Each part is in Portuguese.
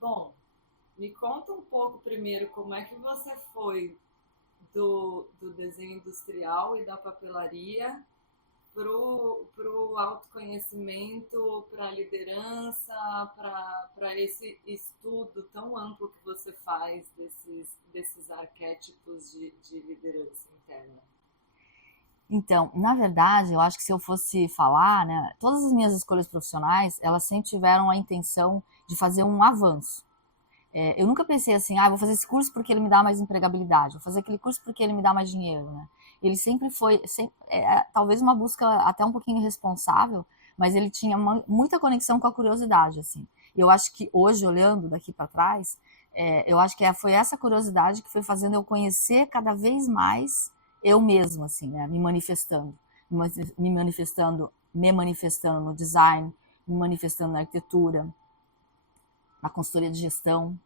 Bom, me conta um pouco primeiro como é que você foi do desenho industrial e da papelaria pro autoconhecimento, para a liderança, para esse estudo tão amplo que você faz desses arquétipos de liderança interna. Então, na verdade, eu acho que se eu fosse falar, né, todas as minhas escolhas profissionais, elas sempre tiveram a intenção de fazer um avanço. Eu nunca pensei assim, vou fazer esse curso porque ele me dá mais empregabilidade, vou fazer aquele curso porque ele me dá mais dinheiro, né? Ele sempre foi, talvez uma busca até um pouquinho irresponsável, mas ele tinha muita conexão com a curiosidade, assim. E eu acho que hoje, olhando daqui para trás, eu acho que foi essa curiosidade que foi fazendo eu conhecer cada vez mais eu mesma, assim, né? Me manifestando no design, me manifestando na arquitetura, na consultoria de gestão,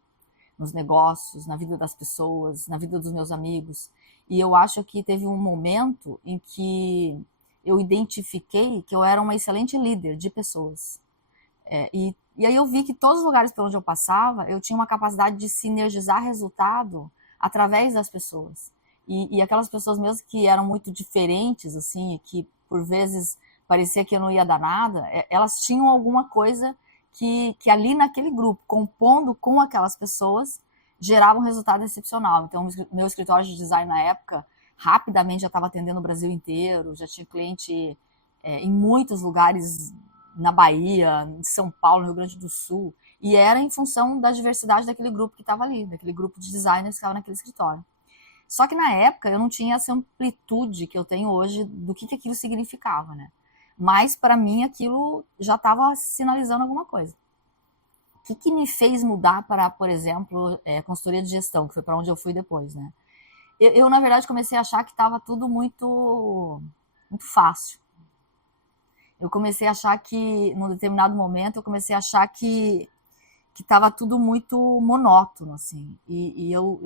nos negócios, na vida das pessoas, na vida dos meus amigos. E eu acho que teve um momento em que eu identifiquei que eu era uma excelente líder de pessoas. E aí eu vi que todos os lugares por onde eu passava, eu tinha uma capacidade de sinergizar resultado através das pessoas. E aquelas pessoas mesmo que eram muito diferentes, assim, que por vezes parecia que eu não ia dar nada, elas tinham alguma coisa que ali naquele grupo, compondo com aquelas pessoas, gerava um resultado excepcional. Então, meu escritório de design na época, rapidamente já estava atendendo o Brasil inteiro, já tinha cliente em muitos lugares na Bahia, em São Paulo, no Rio Grande do Sul, e era em função da diversidade daquele grupo que estava ali, daquele grupo de designers que estava naquele escritório. Só que na época eu não tinha essa amplitude que eu tenho hoje do que aquilo significava, né? Mas para mim aquilo já estava sinalizando alguma coisa. O que me fez mudar para, por exemplo, consultoria de gestão, que foi para onde eu fui depois, né? Na verdade, comecei a achar que estava tudo muito fácil. Eu comecei a achar que, num determinado momento, eu comecei a achar que estava tudo muito monótono, assim. Eu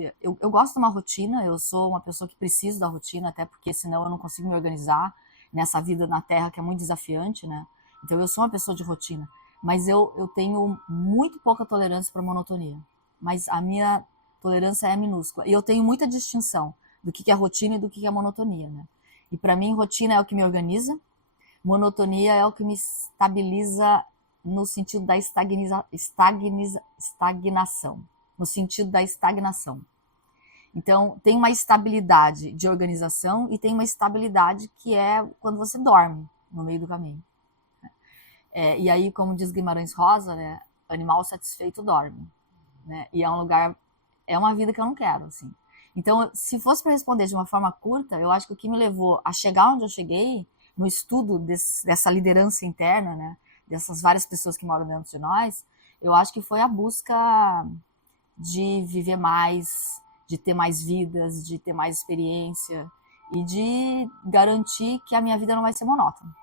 gosto de uma rotina, eu sou uma pessoa que preciso da rotina, até porque senão eu não consigo me organizar nessa vida na Terra que é muito desafiante, né? Então eu sou uma pessoa de rotina, mas eu tenho muito pouca tolerância para monotonia. Mas a minha tolerância é minúscula. E eu tenho muita distinção do que é rotina e do que é monotonia, né? E para mim, rotina é o que me organiza, monotonia é o que me estabiliza no sentido da estagnação. No sentido da estagnação. Então, tem uma estabilidade de organização e tem uma estabilidade que é quando você dorme no meio do caminho. E aí, como diz Guimarães Rosa, né, animal satisfeito dorme. Né? E é um lugar, é uma vida que eu não quero, assim. Então, se fosse para responder de uma forma curta, eu acho que o que me levou a chegar onde eu cheguei, no estudo dessa liderança interna, né, dessas várias pessoas que moram dentro de nós, eu acho que foi a busca de viver mais, de ter mais vidas, de ter mais experiência e de garantir que a minha vida não vai ser monótona.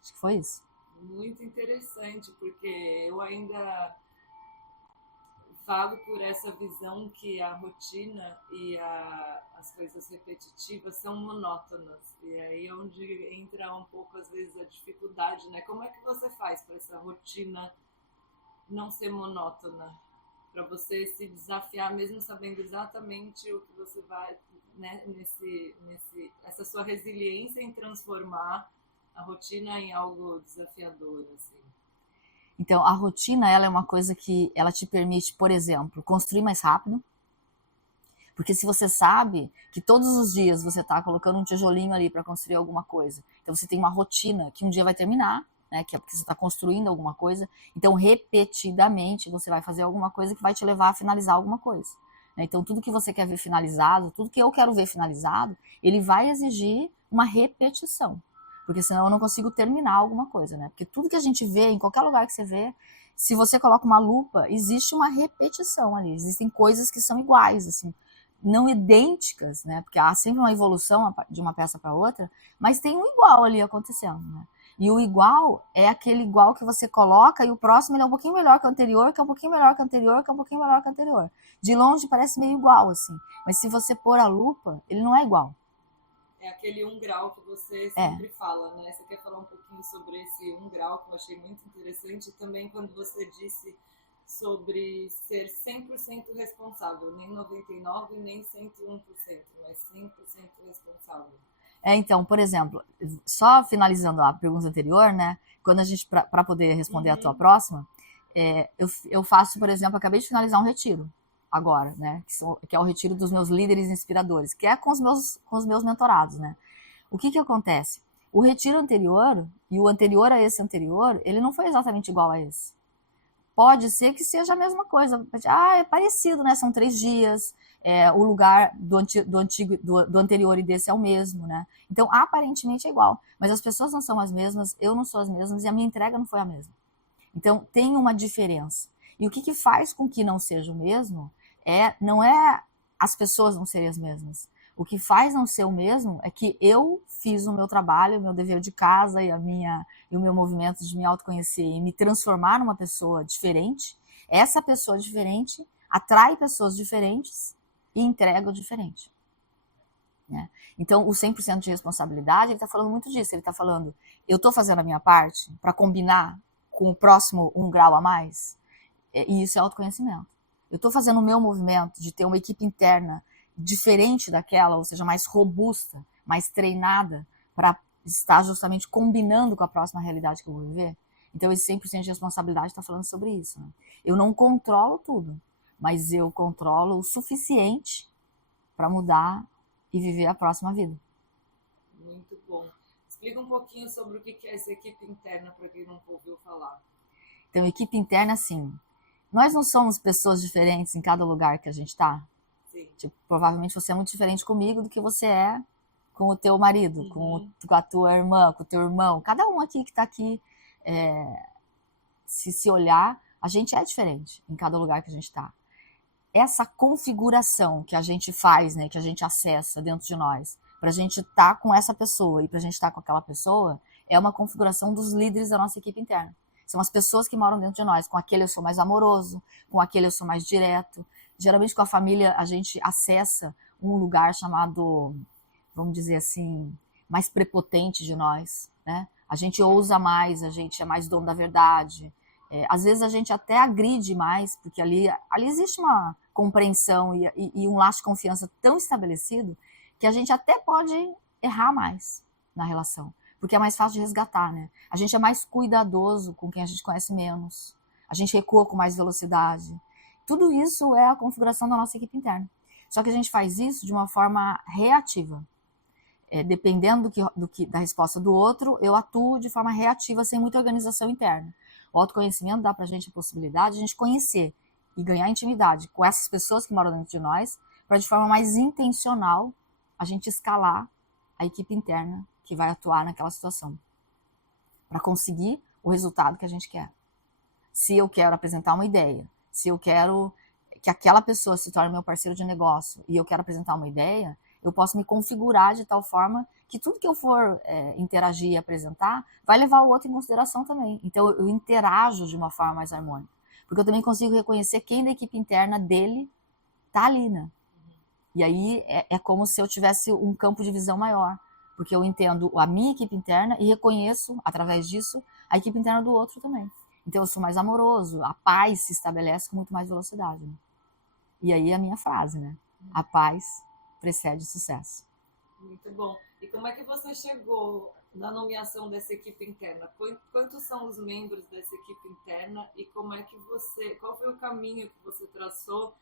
Acho que foi isso. Muito interessante, porque eu ainda falo por essa visão que a rotina e as coisas repetitivas são monótonas. E aí é onde entra um pouco, às vezes, a dificuldade, né? Como é que você faz para essa rotina não ser monótona? Para você se desafiar, mesmo sabendo exatamente o que você vai, né, essa sua resiliência em transformar a rotina em algo desafiador, assim. Então, a rotina, ela é uma coisa que ela te permite, por exemplo, construir mais rápido, porque se você sabe que todos os dias você está colocando um tijolinho ali para construir alguma coisa, então você tem uma rotina que um dia vai terminar, né, que é porque você está construindo alguma coisa, então repetidamente você vai fazer alguma coisa que vai te levar a finalizar alguma coisa. Né? Então tudo que você quer ver finalizado, tudo que eu quero ver finalizado, ele vai exigir uma repetição, porque senão eu não consigo terminar alguma coisa, né? Porque tudo que a gente vê, em qualquer lugar que você vê, se você coloca uma lupa, existe uma repetição ali, existem coisas que são iguais, assim, não idênticas, né? Porque há sempre uma evolução de uma peça para outra, mas tem um igual ali acontecendo, né? E o igual é aquele igual que você coloca e o próximo ele é um pouquinho melhor que o anterior, que é um pouquinho melhor que o anterior, que é um pouquinho melhor que o anterior. De longe parece meio igual, assim. Mas se você pôr a lupa, ele não é igual. É aquele 1 grau que você É. sempre fala, né? Você quer falar um pouquinho sobre esse 1 grau que eu achei muito interessante, e também quando você disse sobre ser 100% responsável, nem 99% nem 101%, mas 100% responsável. Então, por exemplo, só finalizando a pergunta anterior, né? Quando a gente, para poder responder a tua próxima, eu faço, por exemplo, acabei de finalizar um retiro agora, né? Que é o retiro dos meus líderes inspiradores, que é com os meus mentorados, né? O que acontece? O retiro anterior e o anterior a esse anterior, ele não foi exatamente igual a esse. Pode ser que seja a mesma coisa. É parecido, né? São 3 dias, o lugar do anterior e desse é o mesmo, né? Então, aparentemente é igual. Mas as pessoas não são as mesmas, eu não sou as mesmas e a minha entrega não foi a mesma. Então, tem uma diferença. E o que faz com que não seja o mesmo não é as pessoas não serem as mesmas. O que faz não ser o mesmo é que eu fiz o meu trabalho, o meu dever de casa e o meu movimento de me autoconhecer e me transformar numa pessoa diferente. Essa pessoa diferente atrai pessoas diferentes e entrega o diferente. Né? Então, o 100% de responsabilidade, ele está falando muito disso. Ele está falando, eu estou fazendo a minha parte para combinar com o próximo 1 grau a mais, e isso é autoconhecimento. Eu estou fazendo o meu movimento de ter uma equipe interna diferente daquela, ou seja, mais robusta, mais treinada, para estar justamente combinando com a próxima realidade que eu vou viver. Então, esse 100% de responsabilidade está falando sobre isso. Né? Eu não controlo tudo, mas eu controlo o suficiente para mudar e viver a próxima vida. Muito bom. Explica um pouquinho sobre o que é essa equipe interna, para quem não ouviu falar. Então, equipe interna, assim, nós não somos pessoas diferentes em cada lugar que a gente está? Tipo, provavelmente você é muito diferente comigo do que você é com o teu marido, com a tua irmã, com o teu irmão. Cada um aqui que está aqui, se olhar, a gente é diferente em cada lugar que a gente está. Essa configuração que a gente faz, né, que a gente acessa dentro de nós, para a gente estar com essa pessoa e para a gente estar com aquela pessoa, é uma configuração dos líderes da nossa equipe interna. São as pessoas que moram dentro de nós. Com aquele eu sou mais amoroso, com aquele eu sou mais direto. Geralmente com a família a gente acessa um lugar chamado, vamos dizer assim, mais prepotente de nós, né? A gente ousa mais, a gente é mais dono da verdade. Às vezes a gente até agride mais, porque ali existe uma compreensão e um laço de confiança tão estabelecido que a gente até pode errar mais na relação, porque é mais fácil de resgatar, né? A gente é mais cuidadoso com quem a gente conhece menos, a gente recua com mais velocidade. Tudo isso é a configuração da nossa equipe interna. Só que a gente faz isso de uma forma reativa. Dependendo da resposta do outro, eu atuo de forma reativa, sem muita organização interna. O autoconhecimento dá pra gente a possibilidade de a gente conhecer e ganhar intimidade com essas pessoas que moram dentro de nós, para de forma mais intencional a gente escalar a equipe interna que vai atuar naquela situação, para conseguir o resultado que a gente quer. Se eu quero apresentar uma ideia, se eu quero que aquela pessoa se torne meu parceiro de negócio e eu quero apresentar uma ideia, eu posso me configurar de tal forma que tudo que eu for interagir e apresentar vai levar o outro em consideração também. Então eu interajo de uma forma mais harmônica. Porque eu também consigo reconhecer quem da equipe interna dele tá ali, né? E aí é como se eu tivesse um campo de visão maior. Porque eu entendo a minha equipe interna e reconheço, através disso, a equipe interna do outro também. Então eu sou mais amoroso, a paz se estabelece com muito mais velocidade. Né? E aí a minha frase, né? A paz precede o sucesso. Muito bom. E como é que você chegou na nomeação dessa equipe interna? Quantos são os membros dessa equipe interna e como é que qual foi o caminho que você traçou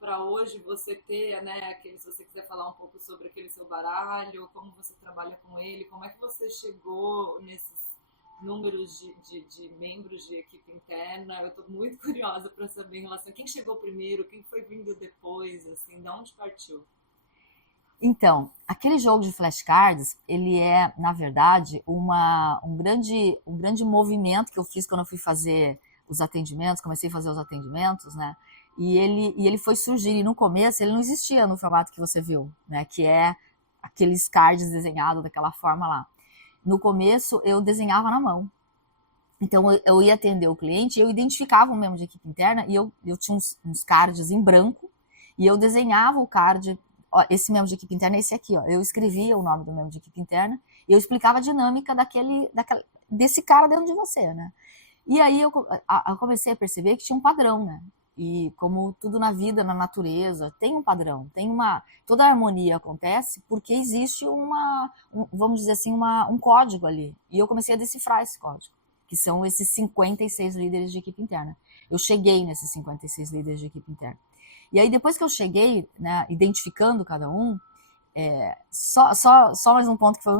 para hoje você ter, né, se você quiser falar um pouco sobre aquele seu baralho, como você trabalha com ele, como é que você chegou nesses números de membros de equipe interna? Eu estou muito curiosa para saber em relação a quem chegou primeiro, quem foi vindo depois, assim, de onde partiu? Então, aquele jogo de flashcards, ele é, na verdade, um grande movimento que eu fiz quando eu fui fazer os atendimentos, comecei a fazer os atendimentos, né? E ele foi surgir, e no começo ele não existia no formato que você viu, né? Que é aqueles cards desenhados daquela forma lá. No começo eu desenhava na mão. Então eu ia atender o cliente, eu identificava um membro de equipe interna e eu tinha uns cards em branco e eu desenhava o card. Ó, esse membro de equipe interna é esse aqui, ó. Eu escrevia o nome do membro de equipe interna e eu explicava a dinâmica desse cara dentro de você, né? E aí eu comecei a perceber que tinha um padrão, né? E como tudo na vida, na natureza, tem um padrão, toda a harmonia acontece porque existe vamos dizer assim, um código ali. E eu comecei a decifrar esse código, que são esses 56 líderes de equipe interna. Eu cheguei nesses 56 líderes de equipe interna. E aí depois que eu cheguei, né, identificando cada um, só mais um ponto que foi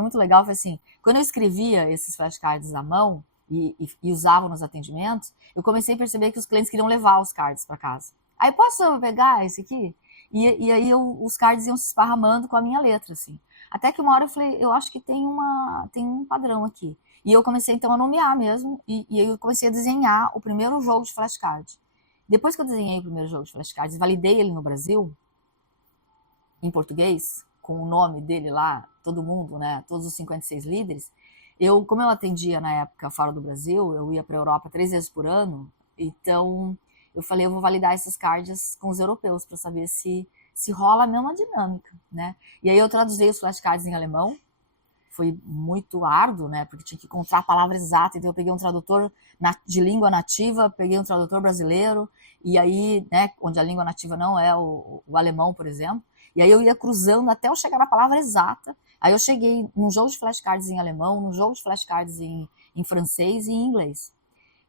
muito legal, foi assim, quando eu escrevia esses flashcards à mão, e usavam nos atendimentos, eu comecei a perceber que os clientes queriam levar os cards para casa. Aí, posso pegar esse aqui? E aí os cards iam se esparramando com a minha letra, assim. Até que uma hora eu falei, eu acho que tem um padrão aqui. E eu comecei, então, a nomear mesmo, e aí eu comecei a desenhar o primeiro jogo de flashcard. Depois que eu desenhei o primeiro jogo de flashcards e validei ele no Brasil, em português, com o nome dele lá, todo mundo, né, todos os 56 líderes, como eu atendia na época fora do Brasil, eu ia para a Europa 3 vezes por ano, então eu falei, eu vou validar esses cards com os europeus para saber se rola a mesma dinâmica, né? E aí eu traduzi os flashcards em alemão, foi muito árduo, né? Porque tinha que encontrar a palavra exata, então eu peguei um tradutor de língua nativa, peguei um tradutor brasileiro, e aí, né, onde a língua nativa não é o alemão, por exemplo, e aí eu ia cruzando até eu chegar na palavra exata. Aí eu cheguei num jogo de flashcards em alemão, num jogo de flashcards em francês e em inglês.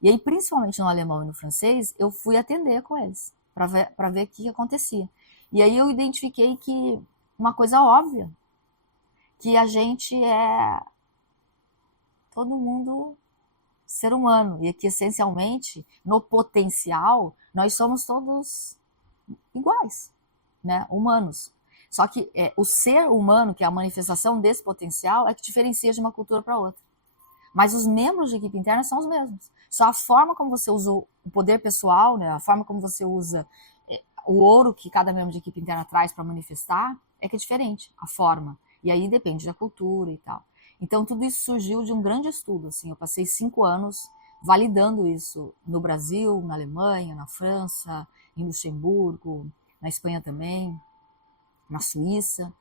E aí, principalmente no alemão e no francês, eu fui atender com eles, para ver o que acontecia. E aí eu identifiquei que uma coisa óbvia, que a gente é todo mundo ser humano, e que essencialmente, no potencial, nós somos todos iguais, né? Humanos. Só que o ser humano, que é a manifestação desse potencial, é que diferencia de uma cultura para outra. Mas os membros de equipe interna são os mesmos. Só a forma como você usa o poder pessoal, né, a forma como você usa o ouro que cada membro de equipe interna traz para manifestar, é que é diferente, a forma. E aí depende da cultura e tal. Então tudo isso surgiu de um grande estudo. Assim, eu passei 5 anos validando isso no Brasil, na Alemanha, na França, em Luxemburgo, na Espanha também, na Suíça,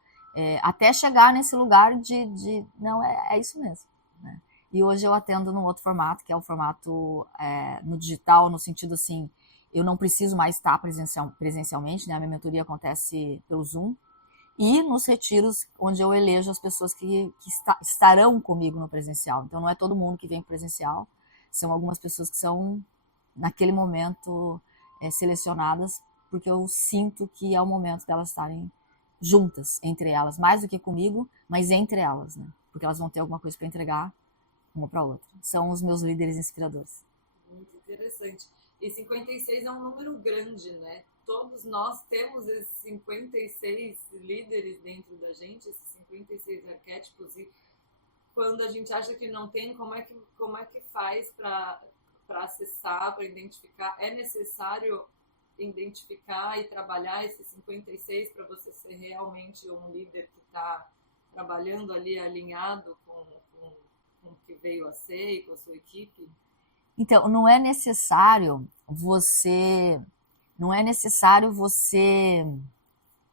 até chegar nesse lugar de não, é isso mesmo. Né? E hoje eu atendo num outro formato, que é o formato no digital, no sentido assim, eu não preciso mais estar presencialmente, né? A minha mentoria acontece pelo Zoom, e nos retiros onde eu elejo as pessoas que estarão comigo no presencial. Então não é todo mundo que vem presencial, são algumas pessoas que são, naquele momento, selecionadas, porque eu sinto que é o momento delas estarem juntas, entre elas, mais do que comigo, mas entre elas, né? Porque elas vão ter alguma coisa para entregar uma para outra. São os meus líderes inspiradores. Muito interessante. E 56 é um número grande, né? Todos nós temos esses 56 líderes dentro da gente, esses 56 arquétipos, e quando a gente acha que não tem, como é que faz para acessar, para identificar? É necessário identificar e trabalhar esses 56 para você ser realmente um líder que está trabalhando ali alinhado com o que veio a ser e com a sua equipe? Então, não é necessário você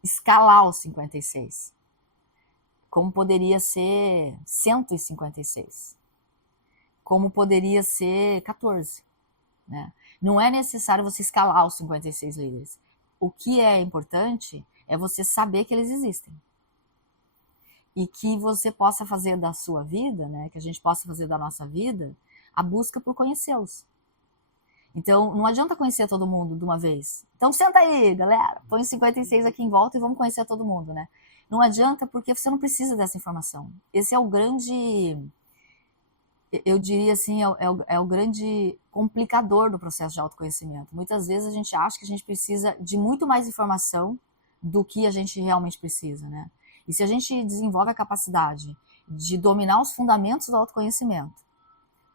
escalar os 56, como poderia ser 156, como poderia ser 14, né? Não é necessário você escalar os 56 líderes. O que é importante é você saber que eles existem. E que você possa fazer da sua vida, né, que a gente possa fazer da nossa vida, a busca por conhecê-los. Então, não adianta conhecer todo mundo de uma vez. Então, senta aí, galera, põe os 56 aqui em volta e vamos conhecer todo mundo, né? Não adianta porque você não precisa dessa informação. Esse é o grande, eu diria assim, é o grande complicador do processo de autoconhecimento. Muitas vezes a gente acha que a gente precisa de muito mais informação do que a gente realmente precisa, né? E se a gente desenvolve a capacidade de dominar os fundamentos do autoconhecimento,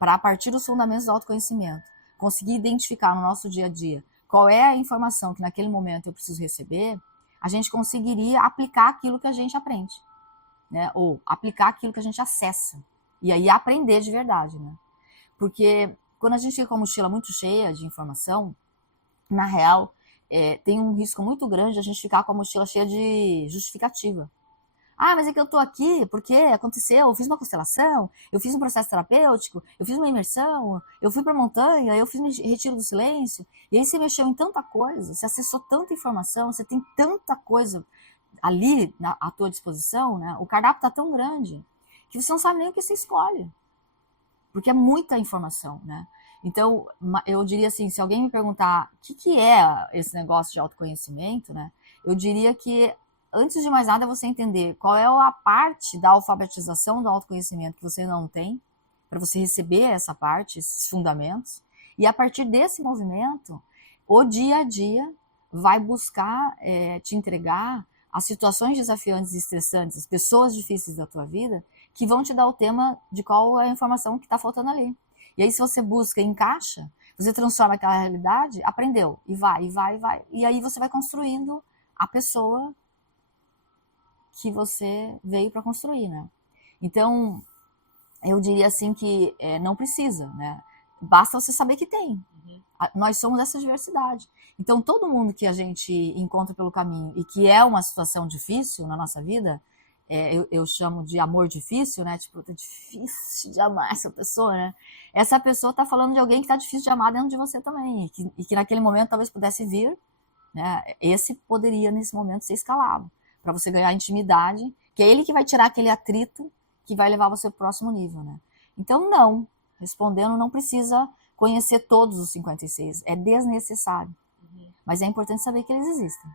para a partir dos fundamentos do autoconhecimento, conseguir identificar no nosso dia a dia qual é a informação que naquele momento eu preciso receber, a gente conseguiria aplicar aquilo que a gente aprende, né? Ou aplicar aquilo que a gente acessa. E aí aprender de verdade, né? Porque quando a gente fica com a mochila muito cheia de informação, na real, tem um risco muito grande de a gente ficar com a mochila cheia de justificativa. Ah, mas é que eu tô aqui porque aconteceu, eu fiz uma constelação, eu fiz um processo terapêutico, eu fiz uma imersão, eu fui pra montanha, eu fiz um retiro do silêncio. E aí você mexeu em tanta coisa, você acessou tanta informação, você tem tanta coisa ali à tua disposição, né? O cardápio tá tão grande que você não sabe nem o que você escolhe. Porque é muita informação, né? Então, eu diria assim, se alguém me perguntar o que é esse negócio de autoconhecimento, né? Eu diria que, antes de mais nada, é você entender qual é a parte da alfabetização do autoconhecimento que você não tem, para você receber essa parte, esses fundamentos. E a partir desse movimento, o dia a dia vai buscar te entregar as situações desafiantes e estressantes, as pessoas difíceis da tua vida, que vão te dar o tema de qual é a informação que está faltando ali. E aí, se você busca e encaixa, você transforma aquela realidade, aprendeu, e vai, e vai, e vai. E aí você vai construindo a pessoa que você veio para construir, né? Então, eu diria assim que não precisa, né? Basta você saber que tem. Nós somos essa diversidade. Então, todo mundo que a gente encontra pelo caminho e que é uma situação difícil na nossa vida, eu chamo de amor difícil, né? Tipo, tá difícil de amar essa pessoa, né? Essa pessoa tá falando de alguém que tá difícil de amar dentro de você também. E que naquele momento talvez pudesse vir, né? Esse poderia, nesse momento, ser escalado. Para você ganhar intimidade, que é ele que vai tirar aquele atrito que vai levar você pro próximo nível, né? Então, não. Respondendo, não precisa conhecer todos os 56. É desnecessário. Mas é importante saber que eles existem.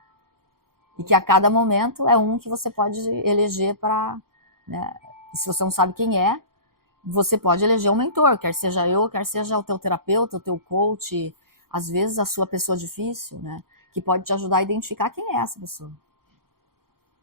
E que a cada momento é um que você pode eleger para... Né? E se você não sabe quem é, você pode eleger um mentor, quer seja eu, quer seja o teu terapeuta, o teu coach, às vezes a sua pessoa difícil, né? Que pode te ajudar a identificar quem é essa pessoa.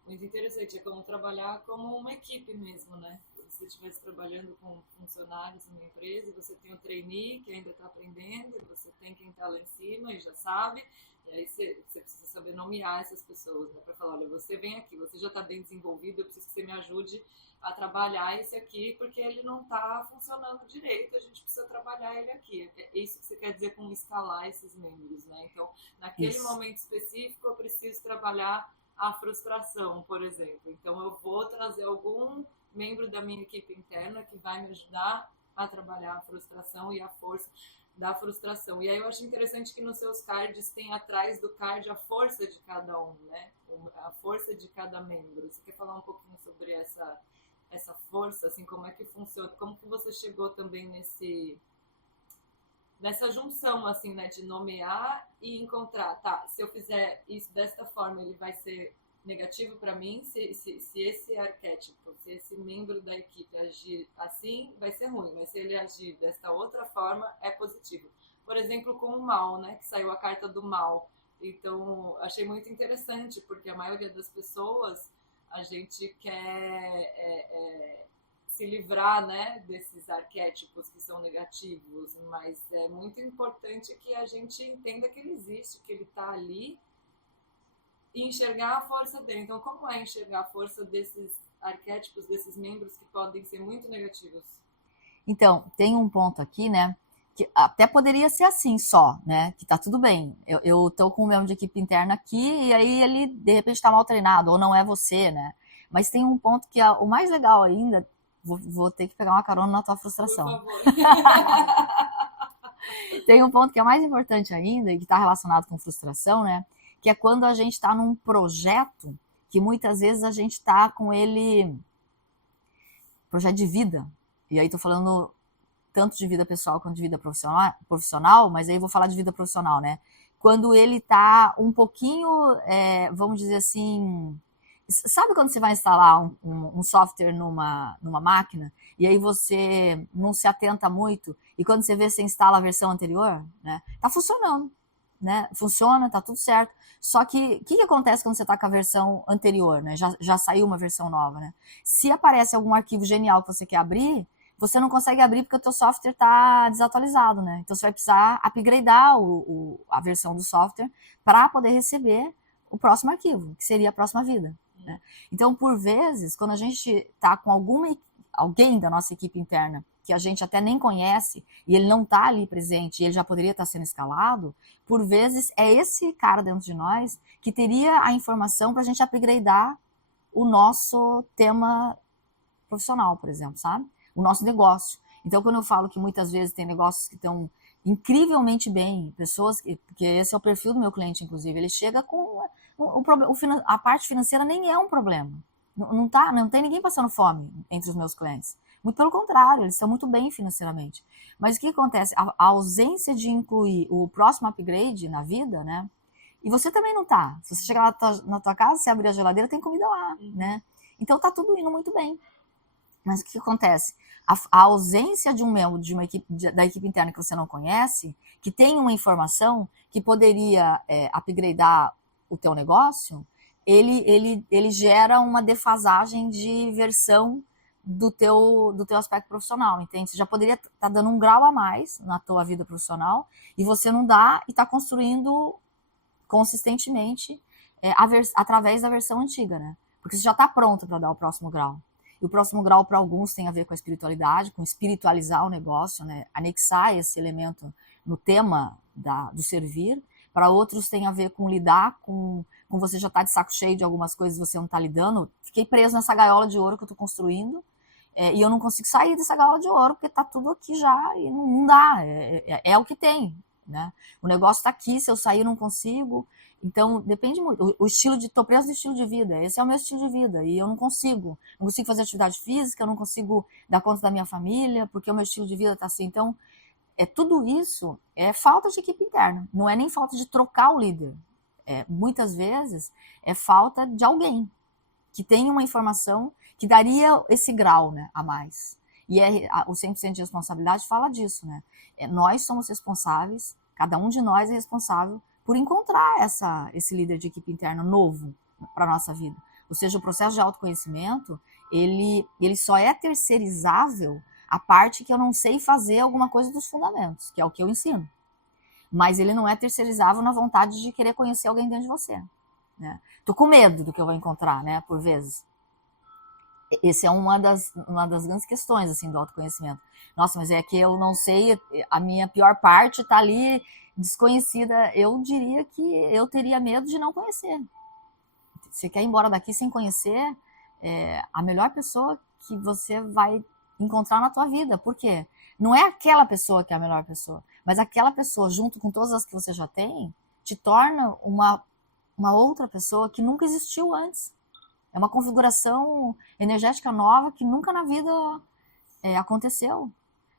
Muito interessante, é como trabalhar como uma equipe mesmo, né? Se você estivesse trabalhando com funcionários numa empresa, você tem o trainee que ainda está aprendendo, você tem quem está lá em cima e já sabe, e aí você precisa saber nomear essas pessoas, né? Para falar, olha, você vem aqui, você já está bem desenvolvido, eu preciso que você me ajude a trabalhar esse aqui, porque ele não está funcionando direito, a gente precisa trabalhar ele aqui. É isso que você quer dizer com escalar esses membros, né? Então, naquele momento específico, eu preciso trabalhar a frustração, por exemplo. Então, eu vou trazer algum membro da minha equipe interna que vai me ajudar a trabalhar a frustração e a força da frustração. E aí eu acho interessante que nos seus cards tem atrás do card a força de cada um, né? A força de cada membro. Você quer falar um pouquinho sobre essa força, assim, como é que funciona? Como que você chegou também nessa junção, assim, né, de nomear e encontrar, tá, se eu fizer isso desta forma, ele vai ser negativo para mim, se esse arquétipo, se esse membro da equipe agir assim, vai ser ruim, mas se ele agir desta outra forma, é positivo. Por exemplo, com o mal, né, que saiu a carta do mal. Então, achei muito interessante, porque a maioria das pessoas, a gente quer se livrar, né, desses arquétipos que são negativos, mas é muito importante que a gente entenda que ele existe, que ele está ali, e enxergar a força dele. Então, como é enxergar a força desses arquétipos, desses membros que podem ser muito negativos? Então, tem um ponto aqui, né, que até poderia ser assim só, né, que tá tudo bem. Eu tô com um membro de equipe interna aqui, e aí ele, de repente, tá mal treinado, ou não é você, né. Mas tem um ponto que é o mais legal ainda. Vou ter que pegar uma carona na tua frustração. Por favor. Tem um ponto que é mais importante ainda, e que está relacionado com frustração, né? Que é quando a gente está num projeto que muitas vezes a gente está com ele... Projeto de vida. E aí tô falando tanto de vida pessoal quanto de vida profissional, mas aí vou falar de vida profissional, né? Quando ele tá um pouquinho, vamos dizer assim... Sabe quando você vai instalar um software numa máquina e aí você não se atenta muito e quando você vê, você instala a versão anterior, né? Tá funcionando, né? Funciona, tá tudo certo. Só que o que acontece quando você tá com a versão anterior, né? Já saiu uma versão nova, né? Se aparece algum arquivo genial que você quer abrir, você não consegue abrir porque o teu software tá desatualizado, né? Então você vai precisar upgradear a versão do software para poder receber o próximo arquivo, que seria a próxima vida. Né? Então, por vezes, quando a gente está com alguém da nossa equipe interna que a gente até nem conhece e ele não está ali presente e ele já poderia estar sendo escalado, por vezes é esse cara dentro de nós que teria a informação para a gente upgradear o nosso tema profissional, por exemplo, sabe? O nosso negócio. Então, quando eu falo que muitas vezes tem negócios que estão incrivelmente bem, pessoas, porque esse é o perfil do meu cliente, inclusive, ele chega com a parte financeira nem é um problema. Não tem ninguém passando fome entre os meus clientes. Muito pelo contrário, eles estão muito bem financeiramente. Mas o que acontece? A ausência de incluir o próximo upgrade na vida, né? E você também não tá. Se você chegar na tua casa, você abrir a geladeira, tem comida lá, né? Então tá tudo indo muito bem. Mas o que acontece? A ausência de um membro de uma equipe, da equipe interna que você não conhece, que tem uma informação que poderia upgradear o teu negócio, ele gera uma defasagem de versão do teu aspecto profissional, entende? Você já poderia estar dando um grau a mais na tua vida profissional e você não dá e está construindo consistentemente através da versão antiga, né? Porque você já está pronto para dar o próximo grau. E o próximo grau, para alguns, tem a ver com a espiritualidade, com espiritualizar o negócio, né? Anexar esse elemento no tema do servir. Para outros, tem a ver com lidar com você já está de saco cheio de algumas coisas, você não está lidando. Fiquei preso nessa gaiola de ouro que eu estou construindo e eu não consigo sair dessa gaiola de ouro porque está tudo aqui já e não dá. É o que tem, né? O negócio está aqui, se eu sair, eu não consigo. Então, depende muito. O estilo tô preso do estilo de vida. Esse é o meu estilo de vida. E eu não consigo. Não consigo fazer atividade física, eu não consigo dar conta da minha família, porque o meu estilo de vida está assim. Então, tudo isso é falta de equipe interna. Não é nem falta de trocar o líder. Muitas vezes é falta de alguém que tem uma informação que daria esse grau, né, a mais. E o 100% de responsabilidade fala disso, né? Nós somos responsáveis, cada um de nós é responsável por encontrar esse líder de equipe interna novo para a nossa vida. Ou seja, o processo de autoconhecimento, ele só é terceirizável a parte que eu não sei fazer alguma coisa dos fundamentos, que é o que eu ensino. Mas ele não é terceirizável na vontade de querer conhecer alguém dentro de você, né? Tô com medo do que eu vou encontrar, né, por vezes. Essa é uma das grandes questões, assim, do autoconhecimento. Nossa, mas é que eu não sei, a minha pior parte está ali desconhecida. Eu diria que eu teria medo de não conhecer. Você quer ir embora daqui sem conhecer a melhor pessoa que você vai encontrar na tua vida. Por quê? Não é aquela pessoa que é a melhor pessoa, mas aquela pessoa, junto com todas as que você já tem, te torna uma outra pessoa que nunca existiu antes. É uma configuração energética nova que nunca na vida aconteceu.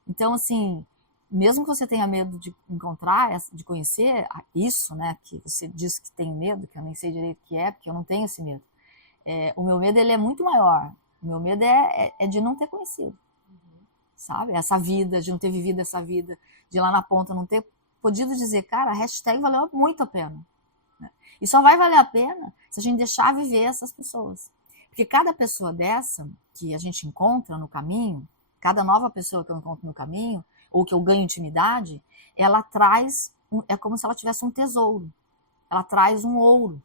Então, assim, mesmo que você tenha medo de encontrar, de conhecer isso, né, que você diz que tem medo, que eu nem sei direito o que é, porque eu não tenho esse medo. O meu medo, ele é muito maior. O meu medo é de não ter conhecido, sabe? Essa vida, de não ter vivido essa vida, de lá na ponta não ter podido dizer, cara, a hashtag valeu muito a pena. E só vai valer a pena se a gente deixar viver essas pessoas. Porque cada pessoa dessa que a gente encontra no caminho, cada nova pessoa que eu encontro no caminho, ou que eu ganho intimidade, ela traz, é como se ela tivesse um tesouro. Ela traz um ouro.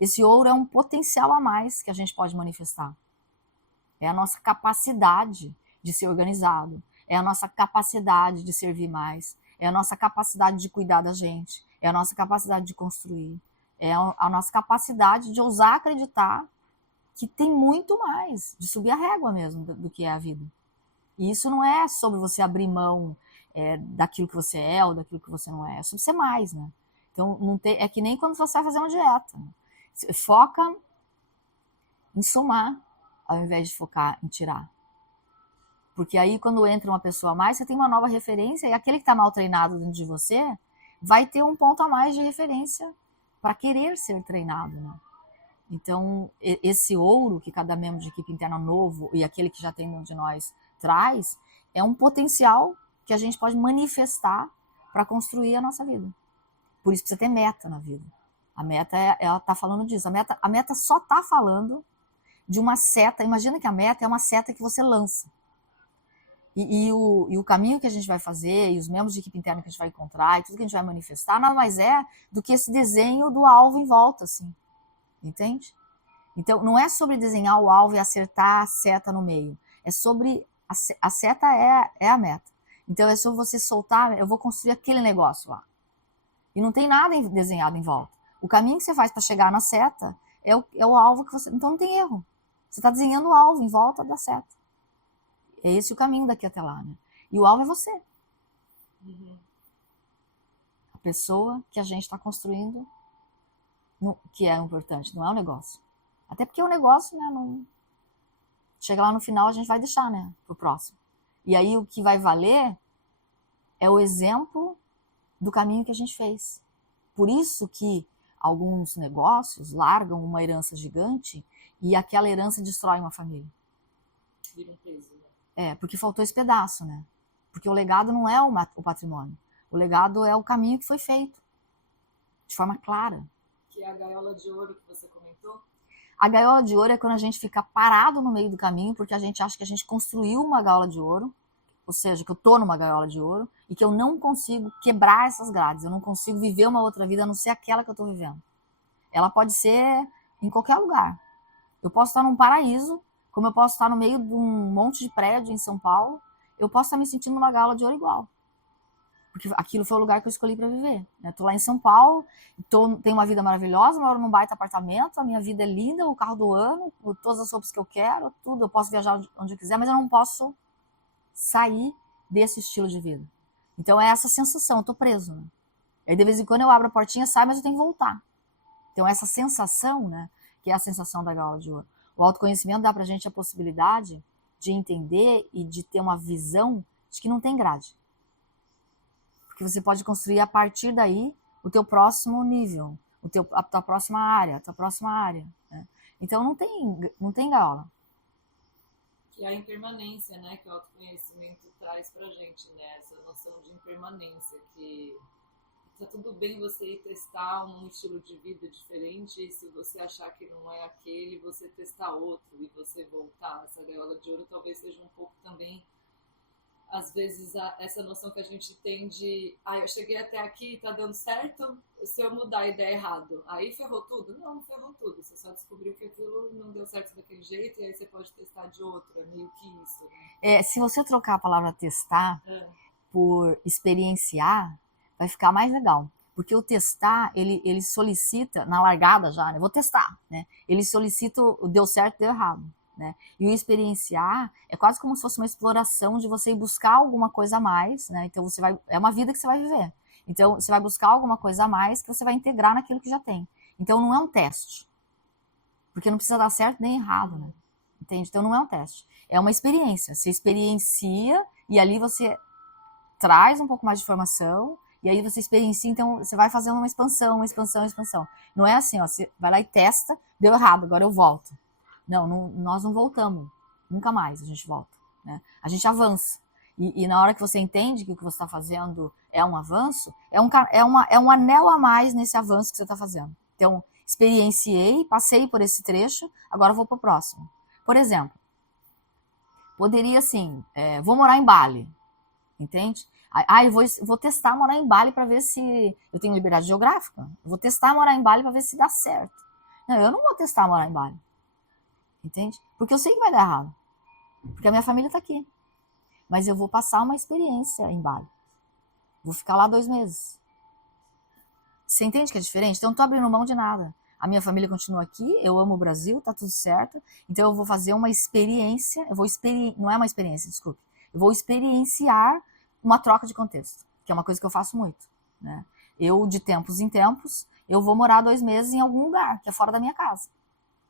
Esse ouro é um potencial a mais que a gente pode manifestar. É a nossa capacidade de ser organizado. É a nossa capacidade de servir mais. É a nossa capacidade de cuidar da gente. É a nossa capacidade de construir. É a nossa capacidade de ousar acreditar que tem muito mais, de subir a régua mesmo do que é a vida. E isso não é sobre você abrir mão daquilo que você é ou daquilo que você não é sobre ser mais, né? Então, é que nem quando você vai fazer uma dieta. Né? Você foca em somar, ao invés de focar em tirar. Porque aí, quando entra uma pessoa a mais, você tem uma nova referência e aquele que está mal treinado dentro de você vai ter um ponto a mais de referência para querer ser treinado, né? Então, esse ouro que cada membro de equipe interna novo e aquele que já tem dentro de nós traz, é um potencial que a gente pode manifestar para construir a nossa vida. Por isso precisa ter meta na vida. A meta, ela está falando disso. A meta só está falando de uma seta. Imagina que a meta é uma seta que você lança. E o caminho que a gente vai fazer, e os membros de equipe interna que a gente vai encontrar, e tudo que a gente vai manifestar, nada mais é do que esse desenho do alvo em volta, assim. Entende? Então, não é sobre desenhar o alvo e acertar a seta no meio. É sobre... A seta é a meta. Então, é sobre você soltar, eu vou construir aquele negócio lá. E não tem nada desenhado em volta. O caminho que você faz para chegar na seta é o alvo que você... Então, não tem erro. Você está desenhando o alvo em volta da seta. É esse o caminho daqui até lá, né? E o alvo é você. A pessoa que a gente está construindo, que é importante, não é o negócio. Até porque o negócio, né, não... chega lá no final, a gente vai deixar, né, pro próximo. E aí o que vai valer é o exemplo do caminho que a gente fez. Por isso que alguns negócios largam uma herança gigante e aquela herança destrói uma família. Vira um peso, né? É, porque faltou esse pedaço, né? Porque o legado não é o patrimônio. O legado é o caminho que foi feito. De forma clara. Que é a gaiola de ouro que você comentou? A gaiola de ouro é quando a gente fica parado no meio do caminho, porque a gente acha que a gente construiu uma gaiola de ouro, ou seja, que eu tô numa gaiola de ouro, e que eu não consigo quebrar essas grades, eu não consigo viver uma outra vida a não ser aquela que eu tô vivendo. Ela pode ser em qualquer lugar. Eu posso estar num paraíso, como eu posso estar no meio de um monte de prédio em São Paulo, eu posso estar me sentindo numa gaiola de ouro igual. Porque aquilo foi o lugar que eu escolhi para viver. Eu tô lá em São Paulo, tenho uma vida maravilhosa, moro num baita apartamento, a minha vida é linda, o carro do ano, todas as roupas que eu quero, tudo, eu posso viajar onde eu quiser, mas eu não posso sair desse estilo de vida. Então é essa sensação, eu tô preso, né? Aí de vez em quando eu abro a portinha, saio, mas eu tenho que voltar. Então essa sensação, né, que é a sensação da gaiola de ouro. O autoconhecimento dá pra gente a possibilidade de entender e de ter uma visão de que não tem grade. Porque você pode construir a partir daí o teu próximo nível, a tua próxima área, né? Então não tem gaiola. Que é a impermanência, né, que o autoconhecimento traz pra gente, né, essa noção de impermanência, que tá tudo bem você ir testar um estilo de vida diferente, e se você achar que não é aquele, você testar outro e você voltar. Essa gaiola de ouro talvez seja um pouco também, às vezes, essa noção que a gente tem de eu cheguei até aqui e tá dando certo, se eu mudar a ideia errado, aí ferrou tudo? Não ferrou tudo, você só descobriu que aquilo não deu certo daquele jeito e aí você pode testar de outro, é meio que isso, né? Se você trocar a palavra testar por experienciar, vai ficar mais legal. Porque o testar, ele solicita, na largada já, né? Vou testar, né? Ele solicita o deu certo, deu errado. Né? E o experienciar é quase como se fosse uma exploração de você ir buscar alguma coisa a mais, né? Então é uma vida que você vai viver. Então você vai buscar alguma coisa a mais que você vai integrar naquilo que já tem. Então não é um teste, porque não precisa dar certo nem errado, né? Entende? Então não é um teste, é uma experiência. Você experiencia e ali você traz um pouco mais de informação e aí você experiencia, então você vai fazendo uma expansão. Não é assim, ó, você vai lá e testa, deu errado, agora eu volto. Não, nós não voltamos. Nunca mais a gente volta. Né? A gente avança. E na hora que você entende que o que você está fazendo é um avanço, é um anel a mais nesse avanço que você está fazendo. Então, experienciei, passei por esse trecho, agora vou para o próximo. Por exemplo, poderia assim, vou morar em Bali, entende? Eu vou testar morar em Bali para ver se eu tenho liberdade geográfica. Eu vou testar morar em Bali para ver se dá certo. Não, eu não vou testar morar em Bali. Entende? Porque eu sei que vai dar errado. Porque a minha família tá aqui. Mas eu vou passar uma experiência em Bali. Vou ficar lá 2 meses. Você entende que é diferente? Então eu não tô abrindo mão de nada. A minha família continua aqui, eu amo o Brasil, tá tudo certo. Então eu vou fazer uma experiência, não é uma experiência, desculpe. Eu vou experienciar uma troca de contexto, que é uma coisa que eu faço muito. Né? Eu, de tempos em tempos, eu vou morar 2 meses em algum lugar, que é fora da minha casa.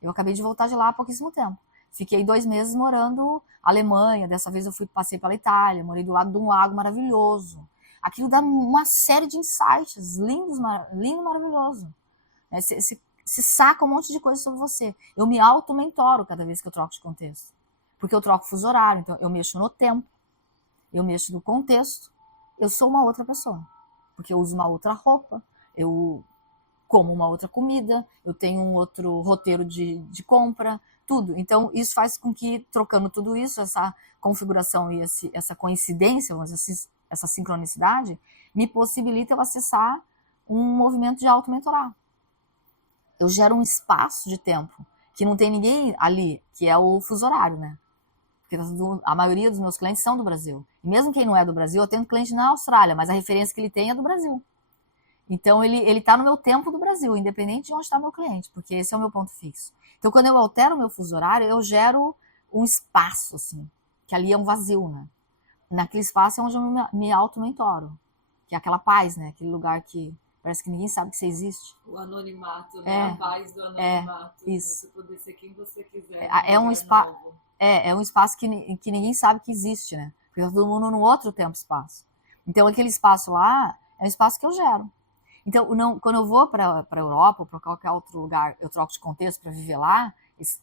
Eu acabei de voltar de lá há pouquíssimo tempo. Fiquei 2 meses morando na Alemanha, dessa vez eu passei pela Itália, morei do lado de um lago maravilhoso. Aquilo dá uma série de insights, lindo, maravilhoso. Você saca um monte de coisa sobre você. Eu me auto-mentoro cada vez que eu troco de contexto. Porque eu troco fuso horário, então eu mexo no tempo, eu mexo no contexto, eu sou uma outra pessoa. Porque eu uso uma outra roupa, eu como uma outra comida, eu tenho um outro roteiro de compra, tudo. Então, isso faz com que, trocando tudo isso, essa configuração e essa coincidência, essa sincronicidade, me possibilita eu acessar um movimento de auto-mentorar. Eu gero um espaço de tempo que não tem ninguém ali, que é o fuso horário, né? Porque a maioria dos meus clientes são do Brasil. E mesmo quem não é do Brasil, eu tenho cliente na Austrália, mas a referência que ele tem é do Brasil. Então, ele tá no meu tempo do Brasil, independente de onde está meu cliente, porque esse é o meu ponto fixo. Então, quando eu altero o meu fuso horário, eu gero um espaço, assim, que ali é um vazio, né? Naquele espaço é onde eu me auto-mentoro, que é aquela paz, né? Aquele lugar que parece que ninguém sabe que você existe. O anonimato, né? A paz do anonimato. Isso. Você poder ser quem você quiser. É um espaço. É um espaço que ninguém sabe que existe, né? Porque tá todo mundo num outro tempo-espaço. Então, aquele espaço lá é um espaço que eu gero. Então, quando eu vou para a Europa ou para qualquer outro lugar, eu troco de contexto para viver lá,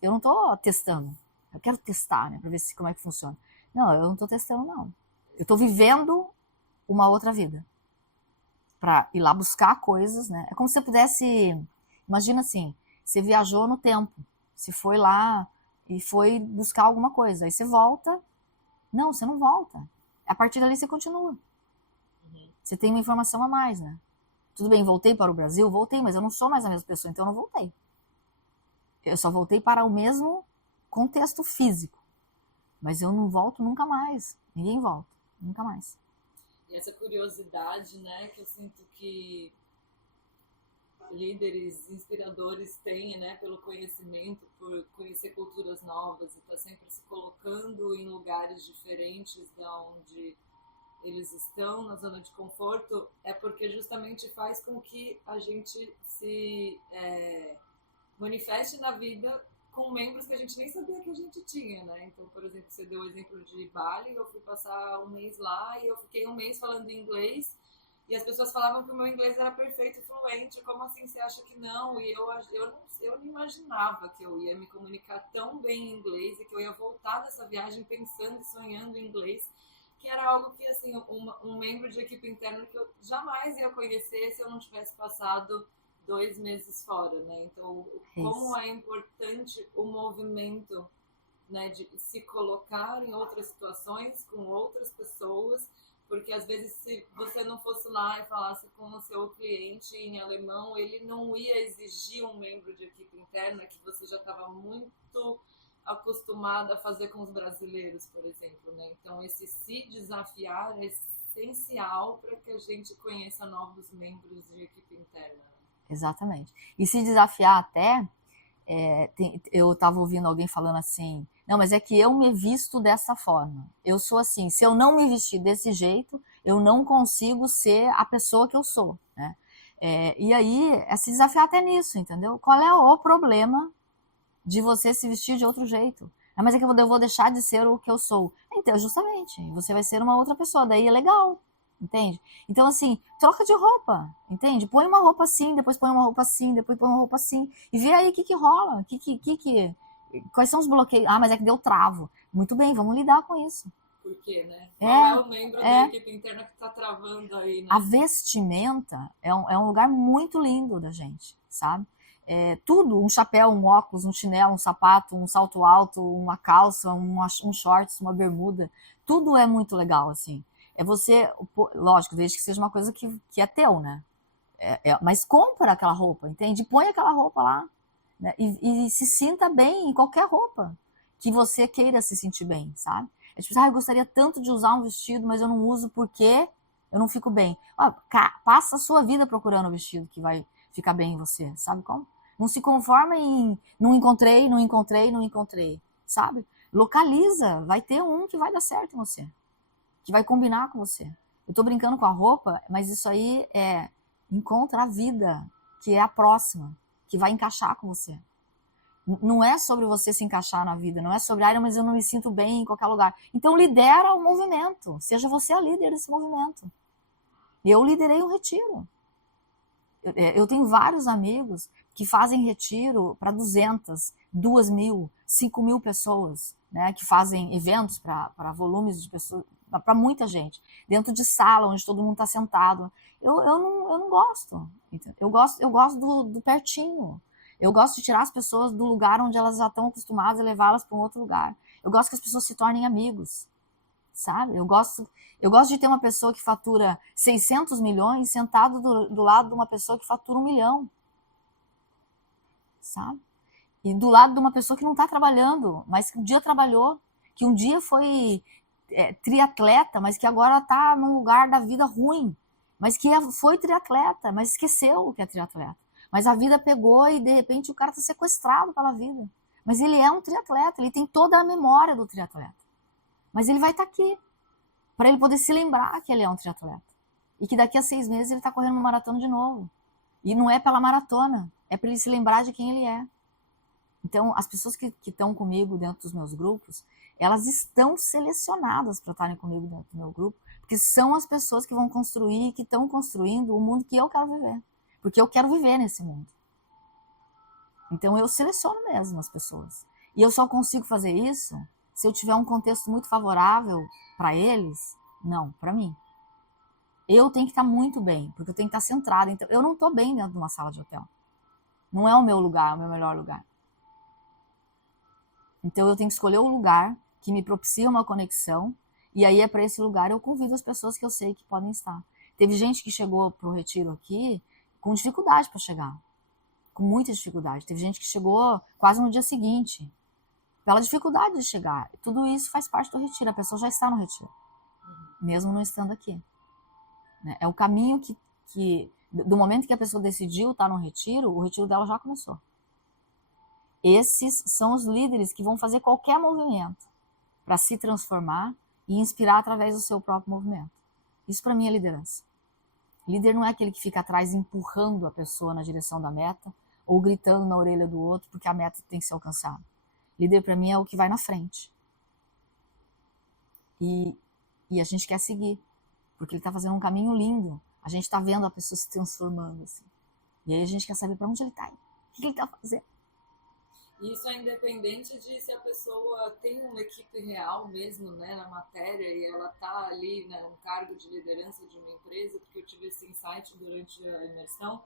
eu não estou testando. Eu quero testar, né? Para ver como é que funciona. Não, eu não estou testando, não. Eu estou vivendo uma outra vida. Para ir lá buscar coisas, né? É como se você pudesse... Imagina assim, você viajou no tempo. Você foi lá e foi buscar alguma coisa. Aí você volta. Não, você não volta. A partir dali você continua. Você tem uma informação a mais, né? Tudo bem, voltei para o Brasil? Voltei, mas eu não sou mais a mesma pessoa, então eu não voltei. Eu só voltei para o mesmo contexto físico. Mas eu não volto nunca mais. Ninguém volta. Nunca mais. E essa curiosidade, né, que eu sinto que líderes inspiradores têm, né, pelo conhecimento, por conhecer culturas novas e estar sempre se colocando em lugares diferentes da onde eles estão, na zona de conforto, é porque justamente faz com que a gente se manifeste na vida com membros que a gente nem sabia que a gente tinha, né? Então, por exemplo, você deu o exemplo de Bali, eu fui passar um mês lá e eu fiquei um mês falando inglês e as pessoas falavam que o meu inglês era perfeito e fluente. Como assim você acha que não? E eu não imaginava que eu ia me comunicar tão bem em inglês e que eu ia voltar dessa viagem pensando e sonhando em inglês, que era algo que, assim, um membro de equipe interna que eu jamais ia conhecer se eu não tivesse passado 2 meses fora, né? Então, como é importante o movimento, né, de se colocar em outras situações, com outras pessoas, porque às vezes se você não fosse lá e falasse com o seu cliente em alemão, ele não ia exigir um membro de equipe interna que você já estava muito acostumada a fazer com os brasileiros, por exemplo, né? Então, esse se desafiar é essencial para que a gente conheça novos membros de equipe interna. Exatamente. E se desafiar até, eu estava ouvindo alguém falando assim, não, mas é que eu me visto dessa forma. Eu sou assim, se eu não me vestir desse jeito, eu não consigo ser a pessoa que eu sou, né? E aí, é se desafiar até nisso, entendeu? Qual é o problema de você se vestir de outro jeito? Mas é que eu vou deixar de ser o que eu sou. Então, justamente, você vai ser uma outra pessoa, daí é legal. Entende? Então, assim, troca de roupa, entende? Põe uma roupa assim, depois põe uma roupa assim, depois põe uma roupa assim, e vê aí o que rola, quais são os bloqueios. Ah, mas é que deu travo. Muito bem, vamos lidar com isso. Por quê, né? Qual é o membro da equipe interna que está travando aí, né? A vestimenta é um lugar muito lindo da gente, sabe? Tudo, um chapéu, um óculos, um chinelo, um sapato, um salto alto, uma calça, um shorts, uma bermuda, tudo é muito legal, assim. É você, lógico, desde que seja uma coisa que é teu, né? Mas compra aquela roupa, entende? Põe aquela roupa lá, né? E se sinta bem em qualquer roupa que você queira se sentir bem, sabe? É tipo, eu gostaria tanto de usar um vestido, mas eu não uso porque eu não fico bem. Passa a sua vida procurando um vestido que vai ficar bem em você, sabe como? Não se conforma em não encontrei, sabe? Localiza, vai ter um que vai dar certo em você, que vai combinar com você. Eu tô brincando com a roupa, mas isso aí encontra a vida, que é a próxima, que vai encaixar com você. Não é sobre você se encaixar na vida, não é sobre, mas eu não me sinto bem em qualquer lugar. Então lidera o movimento, seja você a líder desse movimento. Eu liderei um retiro. Eu tenho vários amigos que fazem retiro para 200, 2.000, 5.000 pessoas, né, que fazem eventos para volumes de pessoas, para muita gente, dentro de sala, onde todo mundo está sentado. Eu não gosto. Eu gosto do pertinho. Eu gosto de tirar as pessoas do lugar onde elas já estão acostumadas e levá-las para um outro lugar. Eu gosto que as pessoas se tornem amigos, sabe? Eu gosto de ter uma pessoa que fatura 600 milhões sentado do lado de uma pessoa que fatura 1 milhão, sabe? E do lado de uma pessoa que não está trabalhando, mas que um dia trabalhou, que um dia foi triatleta, mas que agora está num lugar da vida ruim. mas que foi triatleta, mas esqueceu o que é triatleta. Mas a vida pegou e, de repente, o cara está sequestrado pela vida. Mas ele é um triatleta, ele tem toda a memória do triatleta. Mas ele vai estar aqui, para ele poder se lembrar que ele é um triatleta. E que daqui a 6 meses ele está correndo uma maratona de novo. E não é pela maratona, é para ele se lembrar de quem ele é. Então, as pessoas que estão comigo dentro dos meus grupos, elas estão selecionadas para estarem comigo dentro do meu grupo, porque são as pessoas que vão construir, que estão construindo o mundo que eu quero viver. Porque eu quero viver nesse mundo. Então, eu seleciono mesmo as pessoas. E eu só consigo fazer isso se eu tiver um contexto muito favorável para eles, não, para mim. Eu tenho que estar muito bem, porque eu tenho que estar centrada. Então, eu não estou bem dentro de uma sala de hotel. Não é o meu lugar, é o meu melhor lugar. Então, eu tenho que escolher o lugar que me propicia uma conexão, e aí é para esse lugar eu convido as pessoas que eu sei que podem estar. Teve gente que chegou para o retiro aqui com dificuldade para chegar, com muita dificuldade. Teve gente que chegou quase no dia seguinte, pela dificuldade de chegar. Tudo isso faz parte do retiro, a pessoa já está no retiro, mesmo não estando aqui. É o caminho que do momento que a pessoa decidiu estar no retiro, o retiro dela já começou. Esses são os líderes que vão fazer qualquer movimento para se transformar e inspirar através do seu próprio movimento. Isso para mim é liderança. Líder não é aquele que fica atrás empurrando a pessoa na direção da meta ou gritando na orelha do outro porque a meta tem que ser alcançada. Líder para mim é o que vai na frente. E a gente quer seguir, porque ele está fazendo um caminho lindo. A gente está vendo a pessoa se transformando assim. E aí a gente quer saber para onde ele está, o que ele está fazendo. Isso é independente de se a pessoa tem uma equipe real mesmo, né, na matéria, e ela está ali, né, no cargo de liderança de uma empresa, porque eu tive esse insight durante a imersão,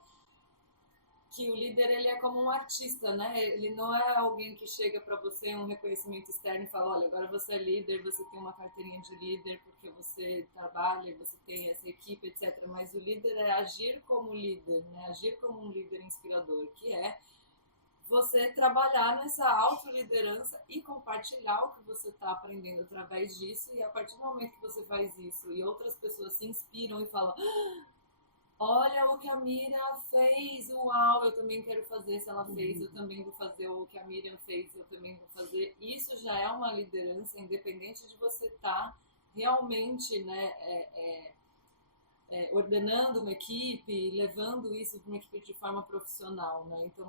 que o líder ele é como um artista, né? Ele não é alguém que chega para você um reconhecimento externo e fala, olha, agora você é líder, você tem uma carteirinha de líder porque você trabalha, você tem essa equipe, etc. Mas o líder é agir como líder, né? Agir como um líder inspirador, que é você trabalhar nessa autoliderança e compartilhar o que você está aprendendo através disso, e a partir do momento que você faz isso e outras pessoas se inspiram e falam, olha o que a Miriam fez, uau, eu também quero fazer, se ela fez, eu também vou fazer, o que a Miriam fez, eu também vou fazer. Isso já é uma liderança, independente de você estar realmente, né, ordenando uma equipe, levando isso para uma equipe de forma profissional, né? Então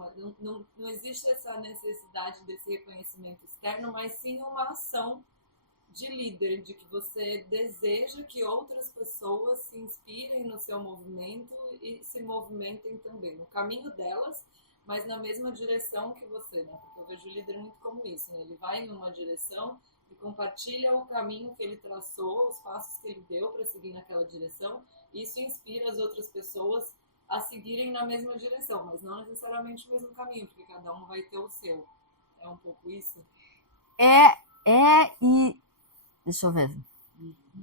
não existe essa necessidade desse reconhecimento externo, mas sim uma ação de líder, de que você deseja que outras pessoas se inspirem no seu movimento e se movimentem também no caminho delas, mas na mesma direção que você, né? Porque eu vejo o líder muito como isso, né? Ele vai em uma direção e compartilha o caminho que ele traçou, os passos que ele deu para seguir naquela direção. Isso inspira as outras pessoas a seguirem na mesma direção, mas não necessariamente o mesmo caminho, porque cada um vai ter o seu. É um pouco isso? E... Deixa eu ver.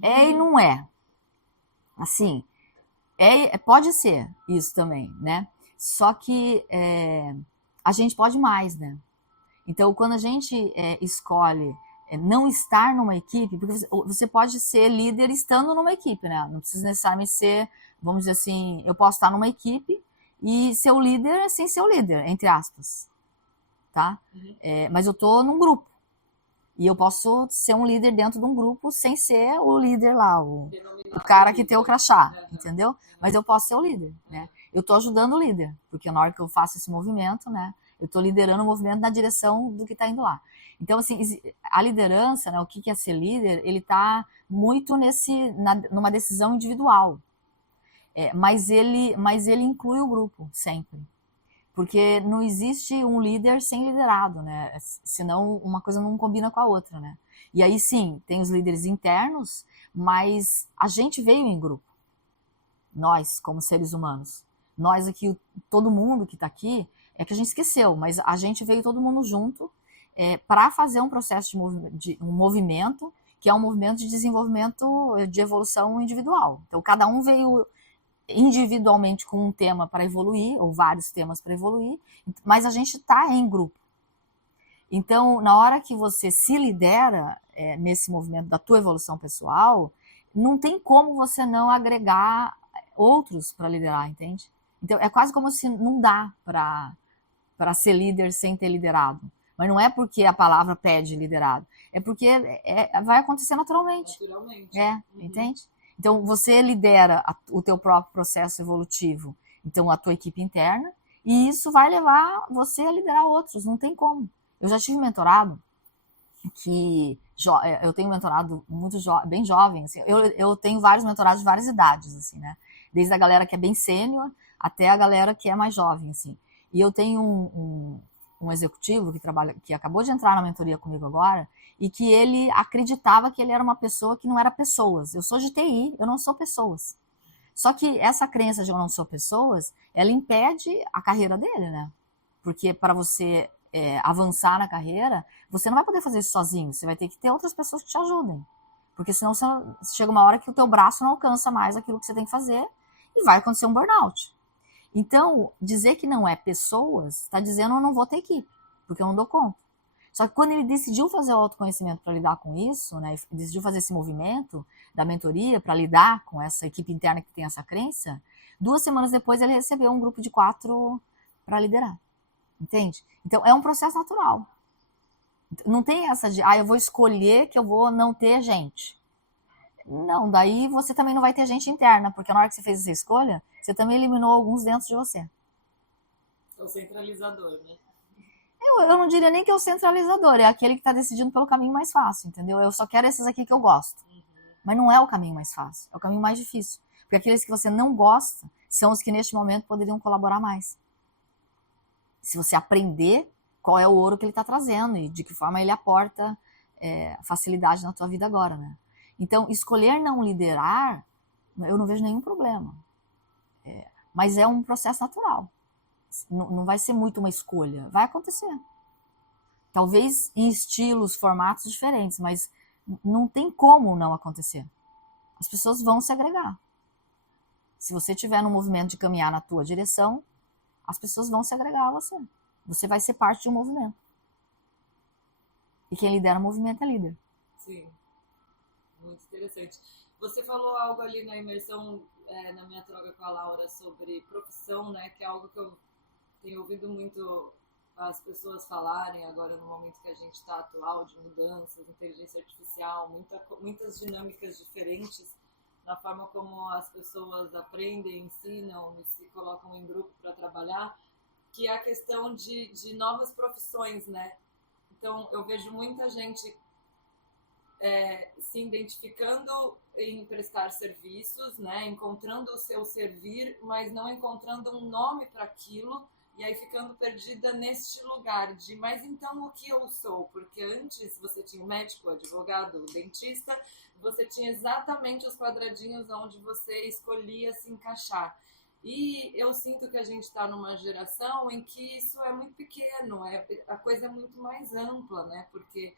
É e não é. Assim, pode ser isso também, né? Só que a gente pode mais, né? Então, quando a gente escolhe não estar numa equipe, porque você pode ser líder estando numa equipe, né? Não precisa necessariamente ser, vamos dizer assim, eu posso estar numa equipe e ser o líder sem ser o líder, entre aspas, tá? Mas eu tô num grupo e eu posso ser um líder dentro de um grupo sem ser o líder lá, o cara que tem o crachá, entendeu? Mas eu posso ser o líder, né? Eu tô ajudando o líder, porque na hora que eu faço esse movimento, né? Eu tô liderando o movimento na direção do que tá indo lá. Então, assim, a liderança, né, o que é ser líder, ele está muito numa decisão individual. Mas ele inclui o grupo, sempre. Porque não existe um líder sem liderado, né? Senão uma coisa não combina com a outra, né? E aí, sim, tem os líderes internos, mas a gente veio em grupo. Nós, como seres humanos. Nós aqui, todo mundo que está aqui, é que a gente esqueceu, mas a gente veio todo mundo junto para fazer um processo de um movimento, que é um movimento de desenvolvimento, de evolução individual. Então, cada um veio individualmente com um tema para evoluir, ou vários temas para evoluir, mas a gente está em grupo. Então, na hora que você se lidera nesse movimento da tua evolução pessoal, não tem como você não agregar outros para liderar, entende? Então, é quase como se não dá para ser líder sem ter liderado. Mas não é porque a palavra pede liderado, é porque vai acontecer naturalmente. Naturalmente. Entende? Então, você lidera o teu próprio processo evolutivo, então a tua equipe interna, e isso vai levar você a liderar outros, não tem como. Eu já tive mentorado que eu tenho mentorado muito bem jovem, assim, eu tenho vários mentorados de várias idades, assim, né? Desde a galera que é bem sênior até a galera que é mais jovem, assim. E eu tenho um executivo que acabou de entrar na mentoria comigo agora, e que ele acreditava que ele era uma pessoa que não era pessoas. Eu sou de TI, eu não sou pessoas. Só que essa crença de eu não sou pessoas, ela impede a carreira dele, né? Porque para você avançar na carreira, você não vai poder fazer isso sozinho, você vai ter que ter outras pessoas que te ajudem. Porque senão chega uma hora que o teu braço não alcança mais aquilo que você tem que fazer e vai acontecer um burnout. Então, dizer que não é pessoas, está dizendo eu não vou ter equipe, porque eu não dou conta. Só que quando ele decidiu fazer o autoconhecimento para lidar com isso, né, decidiu fazer esse movimento da mentoria para lidar com essa equipe interna que tem essa crença, 2 semanas depois ele recebeu um grupo de 4 para liderar. Entende? Então, é um processo natural. Não tem essa de, eu vou escolher que eu vou não ter gente. Não, daí você também não vai ter gente interna, porque na hora que você fez essa escolha, você também eliminou alguns dentro de você. É o centralizador, né? Eu não diria nem que é o centralizador, é aquele que está decidindo pelo caminho mais fácil, entendeu? Eu só quero esses aqui que eu gosto. Mas não é o caminho mais fácil, é o caminho mais difícil. Porque aqueles que você não gosta são os que neste momento poderiam colaborar mais. Se você aprender qual é o ouro que ele está trazendo e de que forma ele aporta facilidade na tua vida agora, né? Então, escolher não liderar, eu não vejo nenhum problema. Mas é um processo natural. Não vai ser muito uma escolha. Vai acontecer. Talvez em estilos, formatos diferentes, mas não tem como não acontecer. As pessoas vão se agregar. Se você estiver no movimento de caminhar na tua direção, as pessoas vão se agregar a você. Você vai ser parte de um movimento. E quem lidera o movimento é líder. Sim. Muito interessante. Você falou algo ali na imersão, na minha troca com a Laura, sobre profissão, né? Que é algo que eu tenho ouvido muito as pessoas falarem agora no momento que a gente está atual, de mudanças, inteligência artificial, muitas dinâmicas diferentes na forma como as pessoas aprendem, ensinam e se colocam em grupo para trabalhar, que é a questão de novas profissões, né? Então, eu vejo muita gente se identificando em prestar serviços, né? Encontrando o seu servir, mas não encontrando um nome para aquilo, e aí ficando perdida neste lugar de, mas então o que eu sou? Porque antes você tinha o médico, o advogado, o dentista, você tinha exatamente os quadradinhos onde você escolhia se encaixar. E eu sinto que a gente está numa geração em que isso é muito pequeno, a coisa é muito mais ampla, né? Porque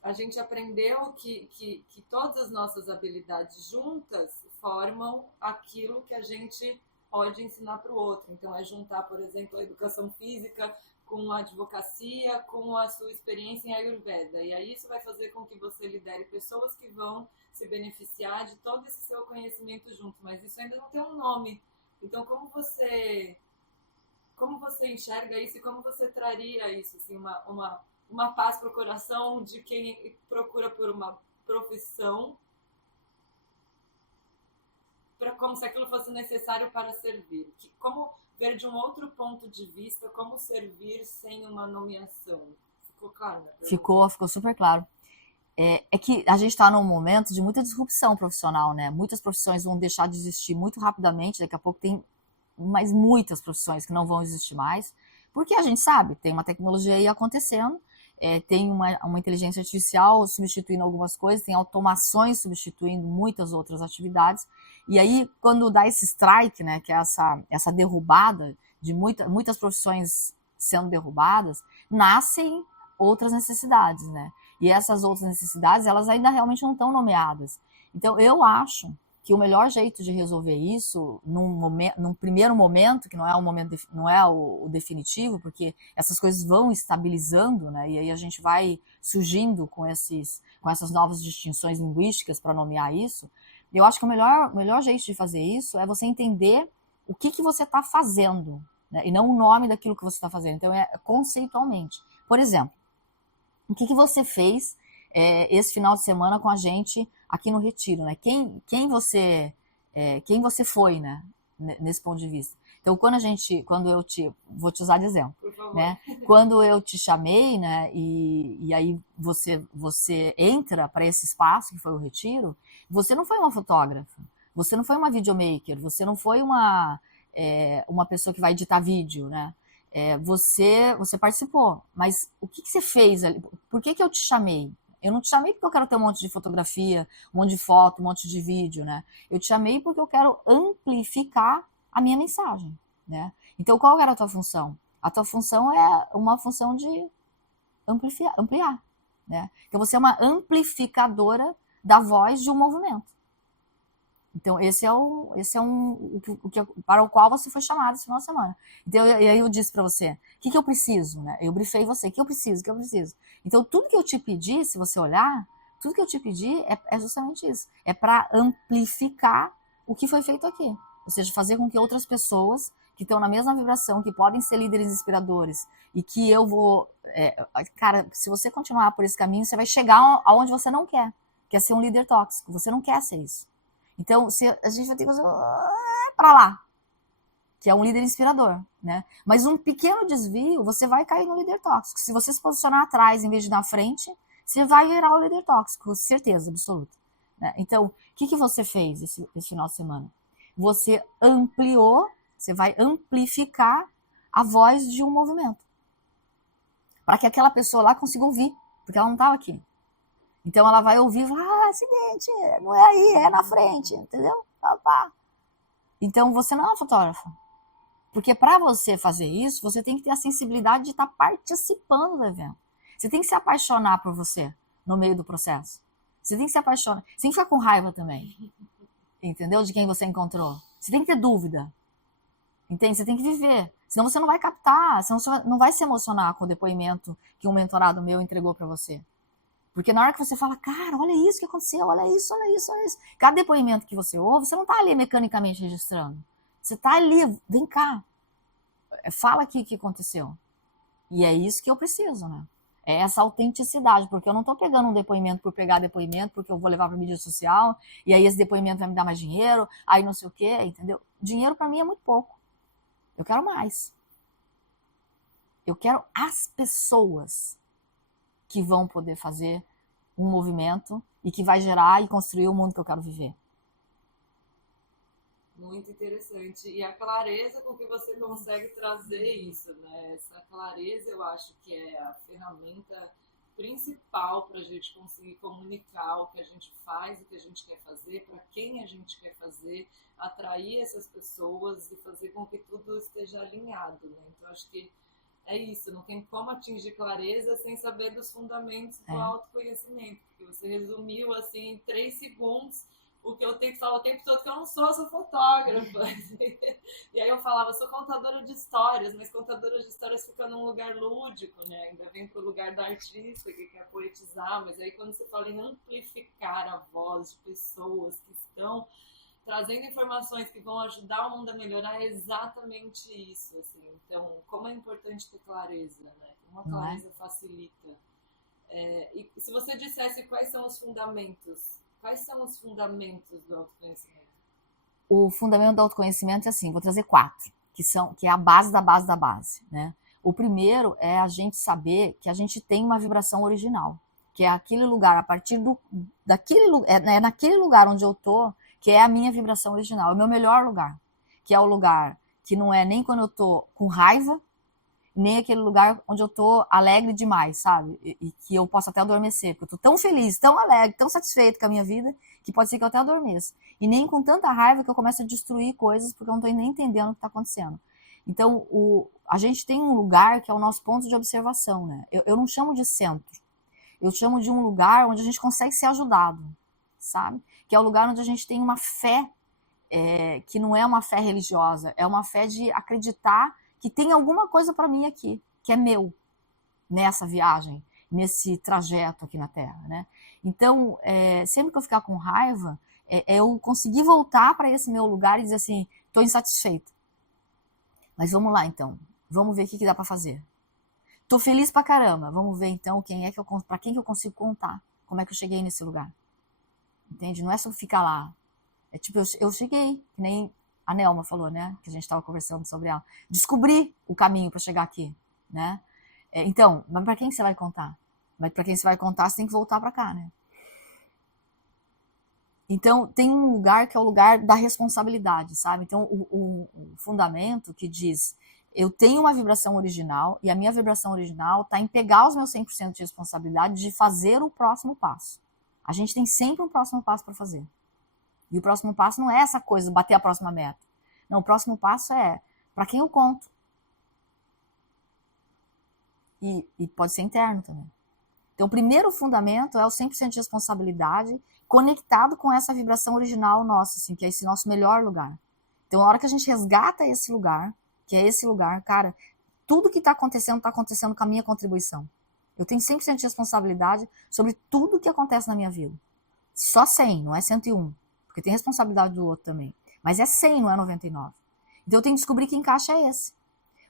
a gente aprendeu que todas as nossas habilidades juntas formam aquilo que a gente pode ensinar para o outro. Então, é juntar, por exemplo, a educação física com a advocacia, com a sua experiência em Ayurveda. E aí isso vai fazer com que você lidere pessoas que vão se beneficiar de todo esse seu conhecimento junto. Mas isso ainda não tem um nome. Então, como você enxerga isso e como você traria isso, assim, uma paz para o coração de quem procura por uma profissão, como se aquilo fosse necessário para servir? Como ver de um outro ponto de vista como servir sem uma nomeação? Ficou claro? Ficou super claro. É que a gente está num momento de muita disrupção profissional, né? Muitas profissões vão deixar de existir muito rapidamente, daqui a pouco tem mais muitas profissões que não vão existir mais, porque a gente sabe, tem uma tecnologia aí acontecendo, tem uma inteligência artificial substituindo algumas coisas, tem automações substituindo muitas outras atividades, e aí quando dá esse strike, né, que é essa derrubada de muitas profissões sendo derrubadas, nascem outras necessidades, né? E essas outras necessidades, elas ainda realmente não estão nomeadas. Então, eu acho que o melhor jeito de resolver isso, num primeiro momento, que não é o definitivo, porque essas coisas vão estabilizando, né? E aí a gente vai surgindo com essas novas distinções linguísticas para nomear isso, Eu acho que o melhor jeito de fazer isso é você entender o que você está fazendo, né? E não o nome daquilo que você está fazendo. Então, é conceitualmente. Por exemplo, o que você fez esse final de semana com a gente aqui no Retiro, né? Quem você foi, né? Nesse ponto de vista. Então, vou te usar de exemplo, né? Quando eu te chamei, né? E aí você entra para esse espaço que foi o Retiro, você não foi uma fotógrafa, você não foi uma videomaker, você não foi uma pessoa que vai editar vídeo, né? Você participou, mas o que você fez ali? Por que eu te chamei? Eu não te chamei porque eu quero ter um monte de fotografia, um monte de foto, um monte de vídeo, né? Eu te chamei porque eu quero amplificar a minha mensagem, né? Então, qual era a tua função? A tua função é uma função de ampliar, né? Então, você é uma amplificadora da voz de um movimento. Então, esse é para o qual você foi chamado esse final de semana. Então, e aí eu disse para você, o que eu preciso, né? Eu briefei você, o que eu preciso. Então, tudo que eu te pedi, se você olhar, tudo que eu te pedi é justamente isso. É para amplificar o que foi feito aqui. Ou seja, fazer com que outras pessoas que estão na mesma vibração, que podem ser líderes inspiradores, e que eu vou... cara, se você continuar por esse caminho, você vai chegar aonde você não quer, que é ser um líder tóxico. Você não quer ser isso. Então, a gente vai ter que fazer para lá, que é um líder inspirador, né? Mas um pequeno desvio, você vai cair no líder tóxico. Se você se posicionar atrás em vez de na frente, você vai virar o líder tóxico, com certeza absoluta, né? Então, o que você fez esse final de semana? Você ampliou, você vai amplificar a voz de um movimento, para que aquela pessoa lá consiga ouvir, porque ela não estava aqui. Então ela vai ouvir e falar, seguinte, não é aí, é na frente, entendeu? Então você não é uma fotógrafa. Porque para você fazer isso, você tem que ter a sensibilidade de estar participando do evento. Você tem que se apaixonar por você no meio do processo. Você tem que se apaixonar. Você tem que ficar com raiva também. Entendeu? De quem você encontrou. Você tem que ter dúvida. Entende? Você tem que viver. Senão você não vai captar, senão você não vai se emocionar com o depoimento que um mentorado meu entregou para você. Porque na hora que você fala, cara, olha isso que aconteceu, olha isso. Cada depoimento que você ouve, você não está ali mecanicamente registrando. Você está ali, vem cá, fala aqui o que aconteceu. E é isso que eu preciso, né? É essa autenticidade, porque eu não estou pegando um depoimento por pegar depoimento, porque eu vou levar para mídia social, e aí esse depoimento vai me dar mais dinheiro, aí não sei o quê, entendeu? Dinheiro para mim é muito pouco. Eu quero mais. Eu quero as pessoas que vão poder fazer um movimento e que vai gerar e construir o mundo que eu quero viver. Muito interessante. E a clareza com que você consegue trazer isso, né? Essa clareza eu acho que é a ferramenta principal para a gente conseguir comunicar o que a gente faz, o que a gente quer fazer, para quem a gente quer fazer, atrair essas pessoas e fazer com que tudo esteja alinhado, né? Então acho que é isso, não tem como atingir clareza sem saber dos fundamentos do autoconhecimento, porque você resumiu assim em 3 segundos o que eu tenho que falar o tempo todo, que eu não sou fotógrafa. E aí eu falava, sou contadora de histórias, mas contadora de histórias fica num lugar lúdico, né? Ainda vem pro lugar da artista que quer poetizar, mas aí quando você fala em amplificar a voz de pessoas que estão trazendo informações que vão ajudar o mundo a melhorar, é exatamente isso, assim. Então, como é importante ter clareza, né? Uma clareza facilita. E se você dissesse quais são os fundamentos do autoconhecimento? O fundamento do autoconhecimento é assim, vou trazer 4, que é a base da base da base, né? O primeiro é a gente saber que a gente tem uma vibração original, que é aquele lugar, a partir naquele lugar onde eu tô, que é a minha vibração original, é o meu melhor lugar, que é o lugar que não é nem quando eu tô com raiva, nem aquele lugar onde eu tô alegre demais, sabe? E que eu posso até adormecer, porque eu tô tão feliz, tão alegre, tão satisfeito com a minha vida, que pode ser que eu até adormeça. E nem com tanta raiva que eu começo a destruir coisas, porque eu não tô nem entendendo o que tá acontecendo. Então, a gente tem um lugar que é o nosso ponto de observação, né? Eu não chamo de centro, eu chamo de um lugar onde a gente consegue ser ajudado, sabe? Que é o lugar onde a gente tem uma fé, que não é uma fé religiosa, é uma fé de acreditar que tem alguma coisa para mim aqui, que é meu, nessa viagem, nesse trajeto aqui na Terra, né? Então, sempre que eu ficar com raiva, É eu conseguir voltar para esse meu lugar e dizer assim, estou insatisfeita. Mas vamos lá então, vamos ver o que dá para fazer. Tô feliz pra caramba, vamos ver então para quem que eu consigo contar, como é que eu cheguei nesse lugar. Entende? Não é só ficar lá. É tipo, eu cheguei, que nem a Nelma falou, né? Que a gente estava conversando sobre ela. Descobri o caminho para chegar aqui, né? Então, mas para quem você vai contar? Mas para quem você vai contar, você tem que voltar para cá, né? Então, tem um lugar que é o lugar da responsabilidade, sabe? Então, o fundamento que diz, eu tenho uma vibração original e a minha vibração original está em pegar os meus 100% de responsabilidade de fazer o próximo passo. A gente tem sempre um próximo passo para fazer. E o próximo passo não é essa coisa, bater a próxima meta. Não, o próximo passo é para quem eu conto. E pode ser interno também. Então, o primeiro fundamento é o 100% de responsabilidade conectado com essa vibração original nossa, assim, que é esse nosso melhor lugar. Então, a hora que a gente resgata esse lugar, que é esse lugar, cara, tudo que está acontecendo com a minha contribuição. Eu tenho 100% de responsabilidade sobre tudo que acontece na minha vida. Só 100, não é 101. Porque tem responsabilidade do outro também. Mas é 100, não é 99. Então, eu tenho que descobrir que encaixe é esse.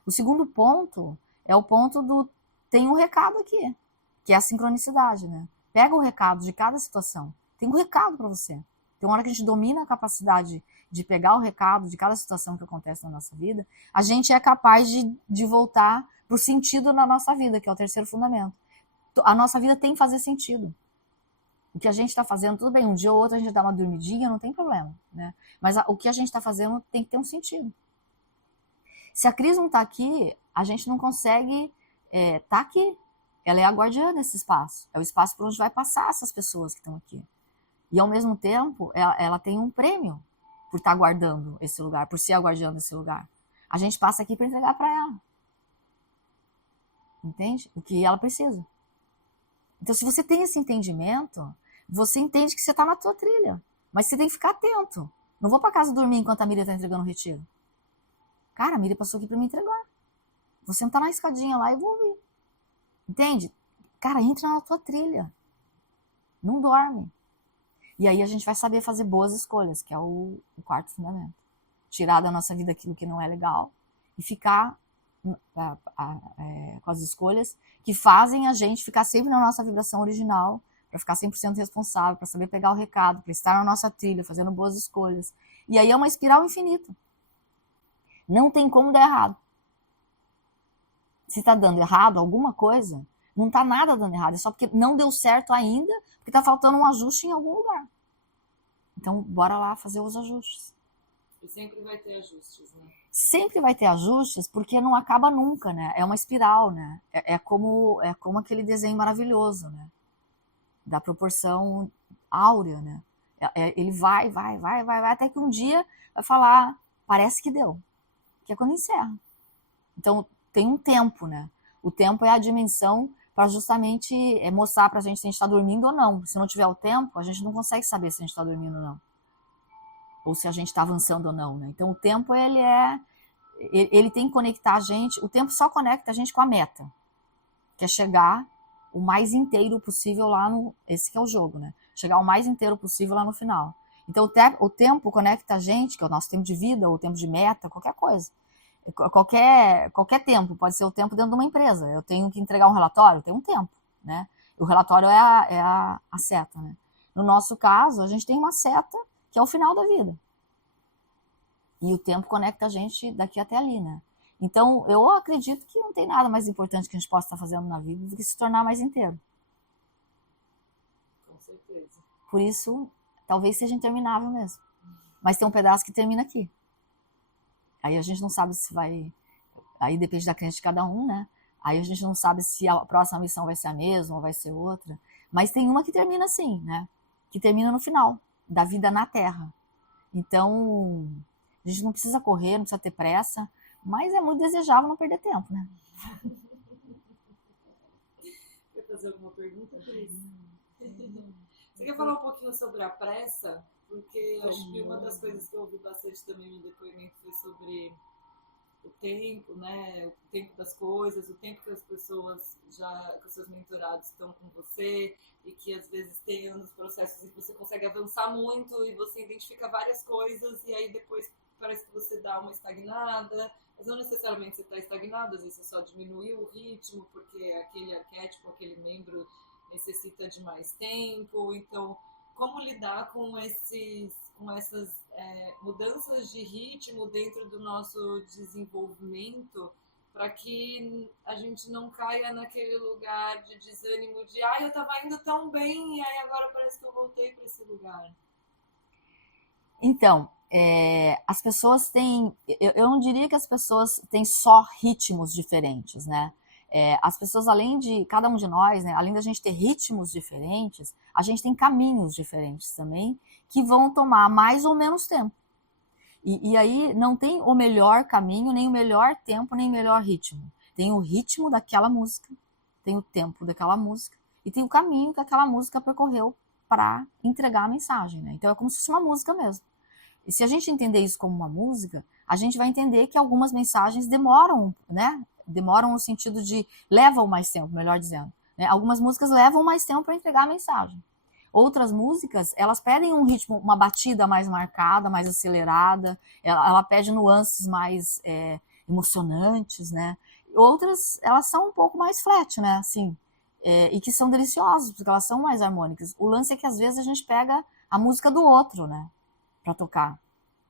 O segundo ponto é o ponto do tem um recado aqui, que é a sincronicidade, né? Pega o recado de cada situação. Tem um recado para você. Então, na hora que a gente domina a capacidade de pegar o recado de cada situação que acontece na nossa vida, a gente é capaz de voltar para o sentido na nossa vida, que é o terceiro fundamento. A nossa vida tem que fazer sentido. O que a gente está fazendo, tudo bem, um dia ou outro a gente dá uma dormidinha, não tem problema, né? Mas o que a gente está fazendo tem que ter um sentido. Se a Cris não está aqui, a gente não consegue estar aqui. Ela é a guardiã desse espaço. É o espaço por onde vai passar essas pessoas que estão aqui. E, ao mesmo tempo, ela tem um prêmio por estar guardando esse lugar, por ser a guardiã desse lugar. A gente passa aqui para entregar para ela. Entende? O que ela precisa. Então, se você tem esse entendimento, você entende que você está na tua trilha. Mas você tem que ficar atento. Não vou para casa dormir enquanto a Miriam está entregando o retiro. Cara, a Miriam passou aqui para me entregar. Vou sentar na escadinha lá e vou ouvir. Entende? Cara, entra na tua trilha. Não dorme. E aí a gente vai saber fazer boas escolhas, que é o quarto fundamento. Tirar da nossa vida aquilo que não é legal e ficar com as escolhas que fazem a gente ficar sempre na nossa vibração original, para ficar 100% responsável, para saber pegar o recado, para estar na nossa trilha, fazendo boas escolhas. E aí é uma espiral infinita. Não tem como dar errado. Se está dando errado alguma coisa, não está nada dando errado, é só porque não deu certo ainda, porque está faltando um ajuste em algum lugar. Então, bora lá fazer os ajustes. E sempre vai ter ajustes, né? Sempre vai ter ajustes, porque não acaba nunca, né? É uma espiral, né? É como aquele desenho maravilhoso, né? Da proporção áurea, né? Ele vai, até que um dia vai falar, parece que deu. Que é quando encerra. Então, tem um tempo, né? O tempo é a dimensão para justamente mostrar para a gente se a gente está dormindo ou não. Se não tiver o tempo, a gente não consegue saber se a gente está dormindo ou não. Ou se a gente está avançando ou não, né? Então, o tempo, ele tem que conectar a gente. O tempo só conecta a gente com a meta, que é chegar o mais inteiro possível lá no... Esse que é o jogo, né? Chegar o mais inteiro possível lá no final. Então, o tempo conecta a gente, que é o nosso tempo de vida, ou o tempo de meta, qualquer coisa. Qualquer tempo, pode ser o tempo dentro de uma empresa. Eu tenho que entregar um relatório, tem um tempo, né? O relatório é a seta, né? No nosso caso, a gente tem uma seta que é o final da vida. E o tempo conecta a gente daqui até ali, né? Então, eu acredito que não tem nada mais importante que a gente possa estar fazendo na vida do que se tornar mais inteiro. Com certeza. Por isso, talvez seja interminável mesmo. Mas tem um pedaço que termina aqui. Aí a gente não sabe se vai... Aí depende da crença de cada um, né? Aí a gente não sabe se a próxima missão vai ser a mesma ou vai ser outra. Mas tem uma que termina assim, né? Que termina no final da vida na Terra. Então, a gente não precisa correr, não precisa ter pressa, mas é muito desejável não perder tempo, né? Quer fazer alguma pergunta, Cris? Você quer falar um pouquinho sobre a pressa? Porque eu acho que uma das coisas que eu ouvi bastante também no depoimento foi sobre o tempo, né? O tempo das coisas, o tempo que as pessoas que os seus mentorados estão com você, e que às vezes tem uns processos em que você consegue avançar muito e você identifica várias coisas e aí depois parece que você dá uma estagnada, mas não necessariamente você está estagnado, às vezes você só diminuiu o ritmo porque aquele arquétipo, aquele membro necessita de mais tempo. Então, como lidar com essas mudanças de ritmo dentro do nosso desenvolvimento, para que a gente não caia naquele lugar de desânimo de eu estava indo tão bem e aí agora parece que eu voltei para esse lugar. Então, as pessoas têm, eu não diria que as pessoas têm só ritmos diferentes, né? As pessoas, além de, cada um de nós, né, além da gente ter ritmos diferentes, a gente tem caminhos diferentes também, que vão tomar mais ou menos tempo. E aí não tem o melhor caminho, nem o melhor tempo, nem o melhor ritmo. Tem o ritmo daquela música, tem o tempo daquela música, e tem o caminho que aquela música percorreu para entregar a mensagem, né? Então é como se fosse uma música mesmo. E se a gente entender isso como uma música, a gente vai entender que algumas mensagens demoram, né? Demoram no sentido de levam mais tempo, melhor dizendo. Né? Algumas músicas levam mais tempo para entregar a mensagem. Outras músicas, elas pedem um ritmo, uma batida mais marcada, mais acelerada, ela pede nuances mais emocionantes, né? Outras, elas são um pouco mais flat, né? Assim, e que são deliciosas, porque elas são mais harmônicas. O lance é que às vezes a gente pega a música do outro, né? Para tocar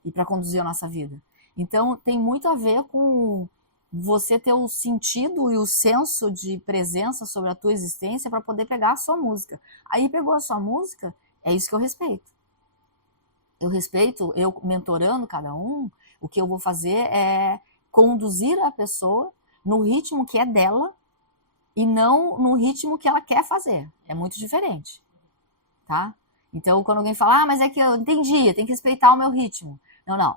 e para conduzir a nossa vida. Então, tem muito a ver com você ter o sentido e o senso de presença sobre a tua existência para poder pegar a sua música. Aí pegou a sua música, é isso que eu respeito. Eu respeito, eu mentorando cada um, o que eu vou fazer é conduzir a pessoa no ritmo que é dela e não no ritmo que ela quer fazer. É muito diferente, tá? Então, quando alguém fala, mas é que eu entendi, tem que respeitar o meu ritmo. Não, não.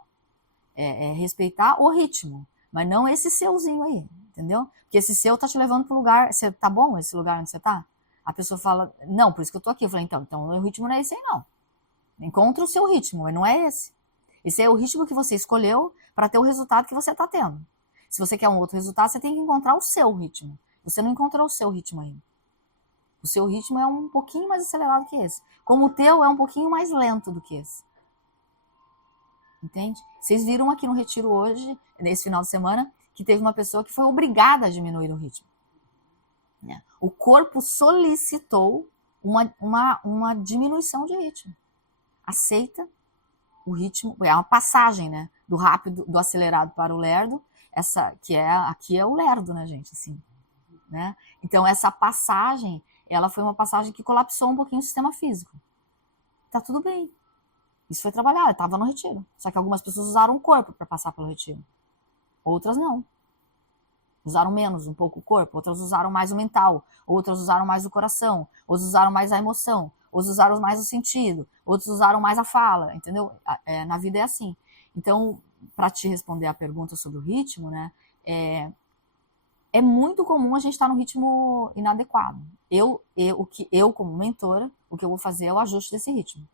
É respeitar o ritmo, mas não esse seuzinho aí, entendeu? Porque esse seu tá te levando pro lugar, você tá bom esse lugar onde você tá? A pessoa fala, não, por isso que eu tô aqui. Eu falei, então o meu ritmo não é esse aí, não. Encontra o seu ritmo, mas não é esse. Esse é o ritmo que você escolheu para ter o resultado que você tá tendo. Se você quer um outro resultado, você tem que encontrar o seu ritmo. Você não encontrou o seu ritmo ainda. O seu ritmo é um pouquinho mais acelerado que esse. Como o teu é um pouquinho mais lento do que esse. Entende? Vocês viram aqui no retiro hoje, nesse final de semana, que teve uma pessoa que foi obrigada a diminuir o ritmo. O corpo solicitou uma diminuição de ritmo. Aceita o ritmo, é uma passagem, né? Do rápido, do acelerado para o lerdo, aqui é o lerdo, né, gente? Assim, né? Então, essa passagem, ela foi uma passagem que colapsou um pouquinho o sistema físico. Tá tudo bem. Isso foi trabalhado, estava no retiro. Só que algumas pessoas usaram o corpo para passar pelo retiro. Outras não. Usaram menos, um pouco o corpo. Outras usaram mais o mental. Outras usaram mais o coração. Outras usaram mais a emoção. Outros usaram mais o sentido. Outros usaram mais a fala, entendeu? Na vida é assim. Então, para te responder a pergunta sobre o ritmo, né? É muito comum a gente estar no ritmo inadequado. Eu, como mentora, o que eu vou fazer é o ajuste desse ritmo.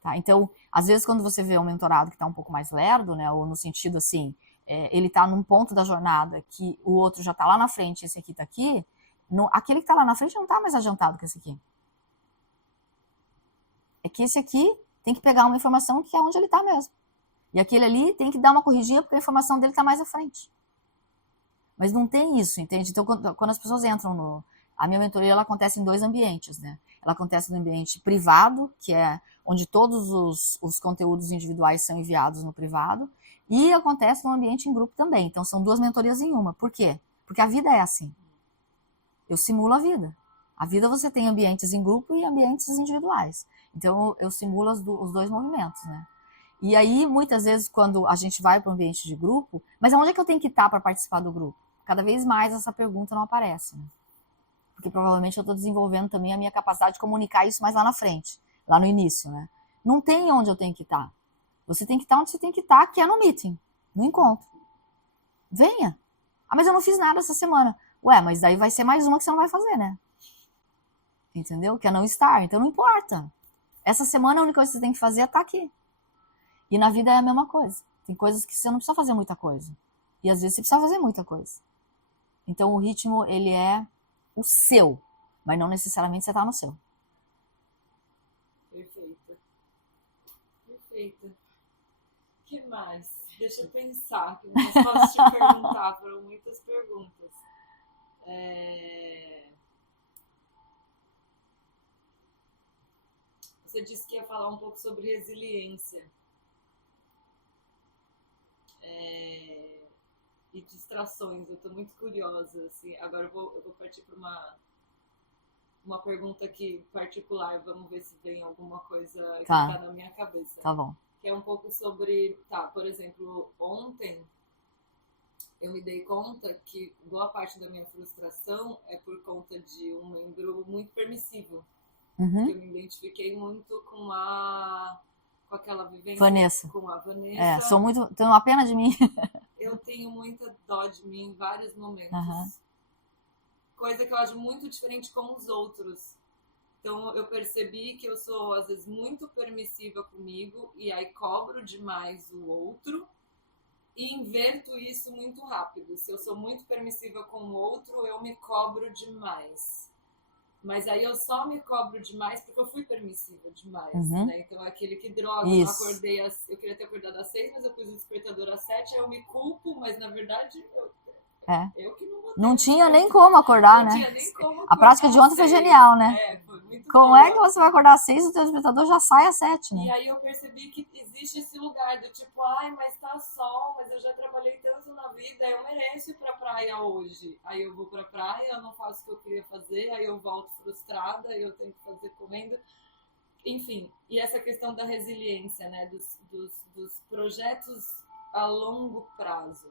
Tá? Então, às vezes, quando você vê um mentorado que está um pouco mais lerdo, né, ou no sentido assim, ele está num ponto da jornada que o outro já está lá na frente e esse aqui está aqui, aquele que está lá na frente não está mais adiantado que esse aqui. É que esse aqui tem que pegar uma informação que é onde ele está mesmo. E aquele ali tem que dar uma corrigida porque a informação dele está mais à frente. Mas não tem isso, entende? Então, quando as pessoas entram a minha mentoria, ela acontece em 2 ambientes, né? Ela acontece no ambiente privado, que é onde todos os conteúdos individuais são enviados no privado, e acontece no ambiente em grupo também. Então, são 2 mentorias em uma. Por quê? Porque a vida é assim. Eu simulo a vida. A vida você tem ambientes em grupo e ambientes individuais. Então, eu simulo os 2 movimentos, né? E aí, muitas vezes, quando a gente vai para o ambiente de grupo, mas aonde é que eu tenho que estar para participar do grupo? Cada vez mais essa pergunta não aparece, né? Porque provavelmente eu estou desenvolvendo também a minha capacidade de comunicar isso mais lá na frente, lá no início, né? Não tem onde eu tenho que estar. Você tem que estar onde você tem que estar, que é no meeting, no encontro. Venha. Mas eu não fiz nada essa semana. Ué, mas daí vai ser mais uma que você não vai fazer, né? Entendeu? Que é não estar. Então não importa. Essa semana a única coisa que você tem que fazer é estar aqui. E na vida é a mesma coisa. Tem coisas que você não precisa fazer muita coisa. E às vezes você precisa fazer muita coisa. Então o ritmo, ele é o seu, mas não necessariamente você está no seu. Perfeito. Perfeito. O que mais? Deixa eu pensar, que mais posso te perguntar? Foram muitas perguntas. Você disse que ia falar um pouco sobre resiliência. E distrações. Eu estou muito curiosa. Assim. Agora eu vou partir para uma pergunta aqui particular. Vamos ver se vem alguma coisa que está na minha cabeça. Tá bom. Que é um pouco sobre... por exemplo, ontem eu me dei conta que boa parte da minha frustração é por conta de um membro muito permissivo. Uhum. Que eu me identifiquei muito com aquela vivência Vanessa. Com a Vanessa. Sou muito... Tenho uma pena de mim. Eu tenho muita dó de mim em vários momentos. Uhum. Coisa que eu acho muito diferente com os outros. Então eu percebi que eu sou, às vezes, muito permissiva comigo e aí cobro demais o outro e inverto isso muito rápido. Se eu sou muito permissiva com o outro, eu me cobro demais. Mas aí eu só me cobro demais porque eu fui permissiva demais, né? Então aquele que droga, eu acordei, eu queria ter acordado às 6, mas eu pus o despertador às 7, aí eu me culpo, mas na verdade eu que não botei. Não tinha nem como acordar, né? Não tinha nem como acordar. A prática de ontem foi genial, né? Foi muito como boa. É que você vai acordar às 6 e o teu despertador já sai às 7, né? E aí eu percebi que existe esse lugar do tipo, mas tá sol, mas eu já trabalhei tanto na vida, eu mereço ir pra praia hoje. Aí eu vou pra praia, eu não faço o que eu queria fazer, aí eu volto frustrada, aí eu tenho que fazer correndo. Enfim, e essa questão da resiliência, né? Dos projetos a longo prazo.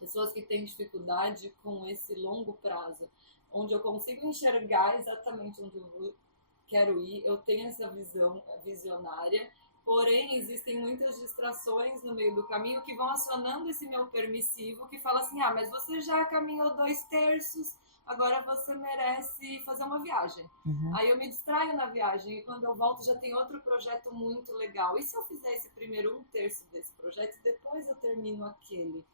Pessoas que têm dificuldade com esse longo prazo, onde eu consigo enxergar exatamente onde eu quero ir, eu tenho essa visão visionária, porém existem muitas distrações no meio do caminho que vão acionando esse meu permissivo, que fala assim, mas você já caminhou 2/3, agora você merece fazer uma viagem. Uhum. Aí eu me distraio na viagem e quando eu volto já tem outro projeto muito legal. E se eu fizer esse primeiro 1/3 desse projeto, depois eu termino aquele?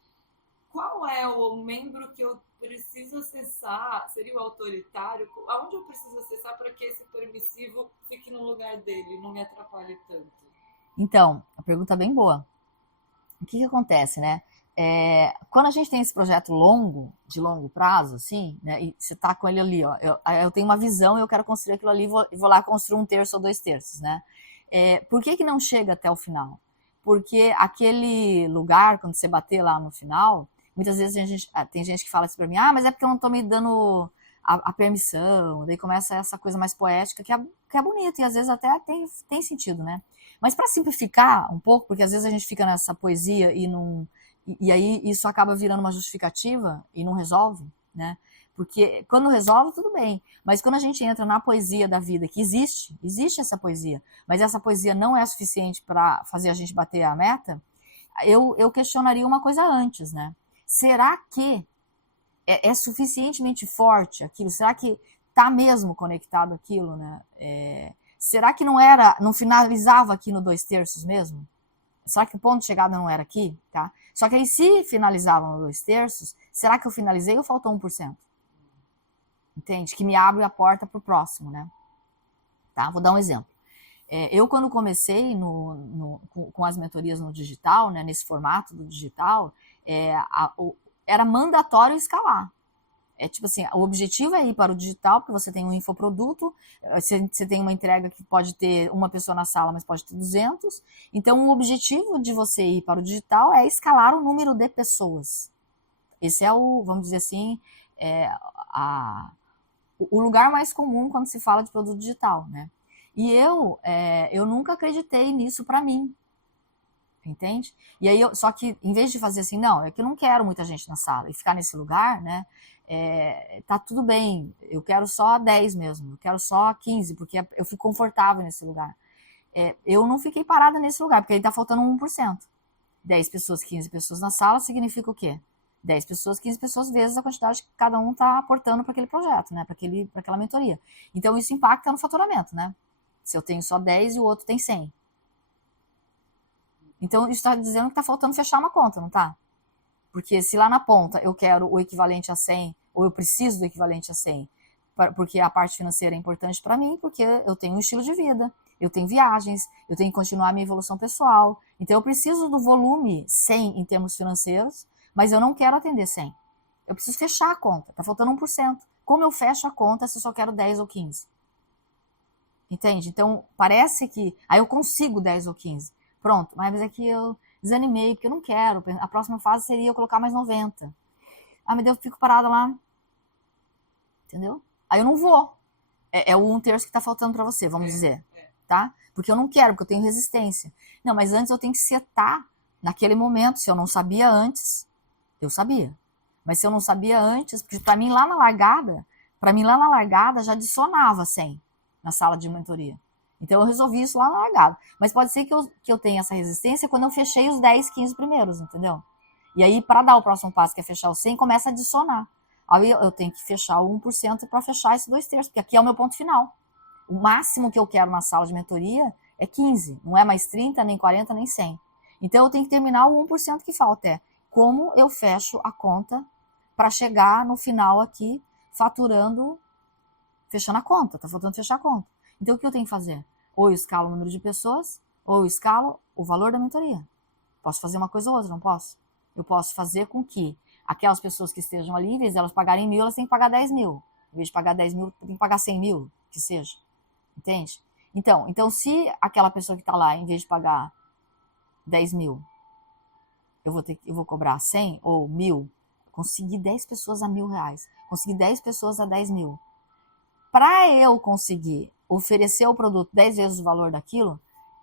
Qual é o membro que eu preciso acessar? Seria o autoritário? Aonde eu preciso acessar para que esse permissivo fique no lugar dele, não me atrapalhe tanto? Então, a pergunta é bem boa. O que acontece, né? Quando a gente tem esse projeto de longo prazo, assim, né? E você tá com ele ali, ó. Eu tenho uma visão e eu quero construir aquilo ali, vou lá construir 1/3 ou 2/3, né? Por que não chega até o final? Porque aquele lugar, quando você bater lá no final, muitas vezes tem gente que fala assim pra mim, mas é porque eu não tô me dando a permissão, daí começa essa coisa mais poética que é bonito e às vezes até tem sentido, né? Mas para simplificar um pouco, porque às vezes a gente fica nessa poesia e aí isso acaba virando uma justificativa e não resolve, né? Porque quando resolve, tudo bem. Mas quando a gente entra na poesia da vida, que existe essa poesia, mas essa poesia não é suficiente para fazer a gente bater a meta, eu questionaria uma coisa antes, né? Será que é suficientemente forte aquilo? Será que está mesmo conectado aquilo, né? Será que não finalizava aqui no 2/3 mesmo? Será que o ponto de chegada não era aqui? Tá? Só que aí, se finalizava no 2/3, será que eu finalizei ou faltou 1%? Entende? Que me abre a porta para o próximo, né? Tá? Vou dar um exemplo. Eu, quando comecei com as mentorias no digital, né, nesse formato do digital, era mandatório escalar. Tipo assim, o objetivo é ir para o digital, porque você tem um infoproduto, você tem uma entrega que pode ter uma pessoa na sala, mas pode ter 200. Então, o objetivo de você ir para o digital é escalar o número de pessoas. Esse é vamos dizer assim, o lugar mais comum quando se fala de produto digital, né? E eu nunca acreditei nisso para mim, entende? E aí, só que em vez de fazer assim, não, é que eu não quero muita gente na sala e ficar nesse lugar, né? Tá tudo bem, eu quero só 10 mesmo, eu quero só 15, porque eu fico confortável nesse lugar. Eu não fiquei parada nesse lugar, porque aí tá faltando 1%. 10 pessoas, 15 pessoas na sala significa o quê? 10 pessoas, 15 pessoas vezes a quantidade que cada um está aportando para aquele projeto, né? Para aquela mentoria. Então, isso impacta no faturamento, né? Se eu tenho só 10 e o outro tem 100. Então, isso está dizendo que está faltando fechar uma conta, não está? Porque se lá na ponta eu quero o equivalente a 100, ou eu preciso do equivalente a 100, porque a parte financeira é importante para mim, porque eu tenho um estilo de vida, eu tenho viagens, eu tenho que continuar a minha evolução pessoal. Então eu preciso do volume 100 em termos financeiros, mas eu não quero atender 100. Eu preciso fechar a conta, tá faltando 1%. Como eu fecho a conta se eu só quero 10 ou 15? Entende? Então, parece que aí eu consigo 10 ou 15. Pronto, mas é que eu desanimei, porque eu não quero. A próxima fase seria eu colocar mais 90. Ah, meu Deus, eu fico parada lá. Entendeu? Aí eu não vou. É o 1/3 que tá faltando para você, vamos dizer. Tá? Porque eu não quero, porque eu tenho resistência. Não, mas antes eu tenho que setar naquele momento. Se eu não sabia antes, eu sabia. Mas se eu não sabia antes, porque para mim lá na largada já dissonava 100 na sala de mentoria. Então eu resolvi isso lá na largada. Mas pode ser que eu tenha essa resistência quando eu fechei os 10, 15 primeiros, entendeu? E aí, para dar o próximo passo, que é fechar o 100, começa a adicionar. Aí eu tenho que fechar o 1% para fechar esse 2/3, porque aqui é o meu ponto final. O máximo que eu quero na sala de mentoria é 15, não é mais 30, nem 40, nem 100. Então eu tenho que terminar o 1% que falta. É como eu fecho a conta para chegar no final aqui faturando, fechando a conta, tá faltando fechar a conta. Então o que eu tenho que fazer? Ou eu escalo o número de pessoas, ou eu escalo o valor da mentoria. Posso fazer uma coisa ou outra, não posso? Eu posso fazer com que aquelas pessoas que estejam ali, em vez de elas pagarem 1.000, elas têm que pagar 10.000. Em vez de pagar 10.000, tem que pagar 100.000, que seja. Entende? Então, se aquela pessoa que está lá, em vez de pagar 10.000, eu vou cobrar 100 ou 1.000, conseguir 10 pessoas a R$1.000, conseguir 10 pessoas a 10.000. Para eu conseguir oferecer o produto 10 vezes o valor daquilo,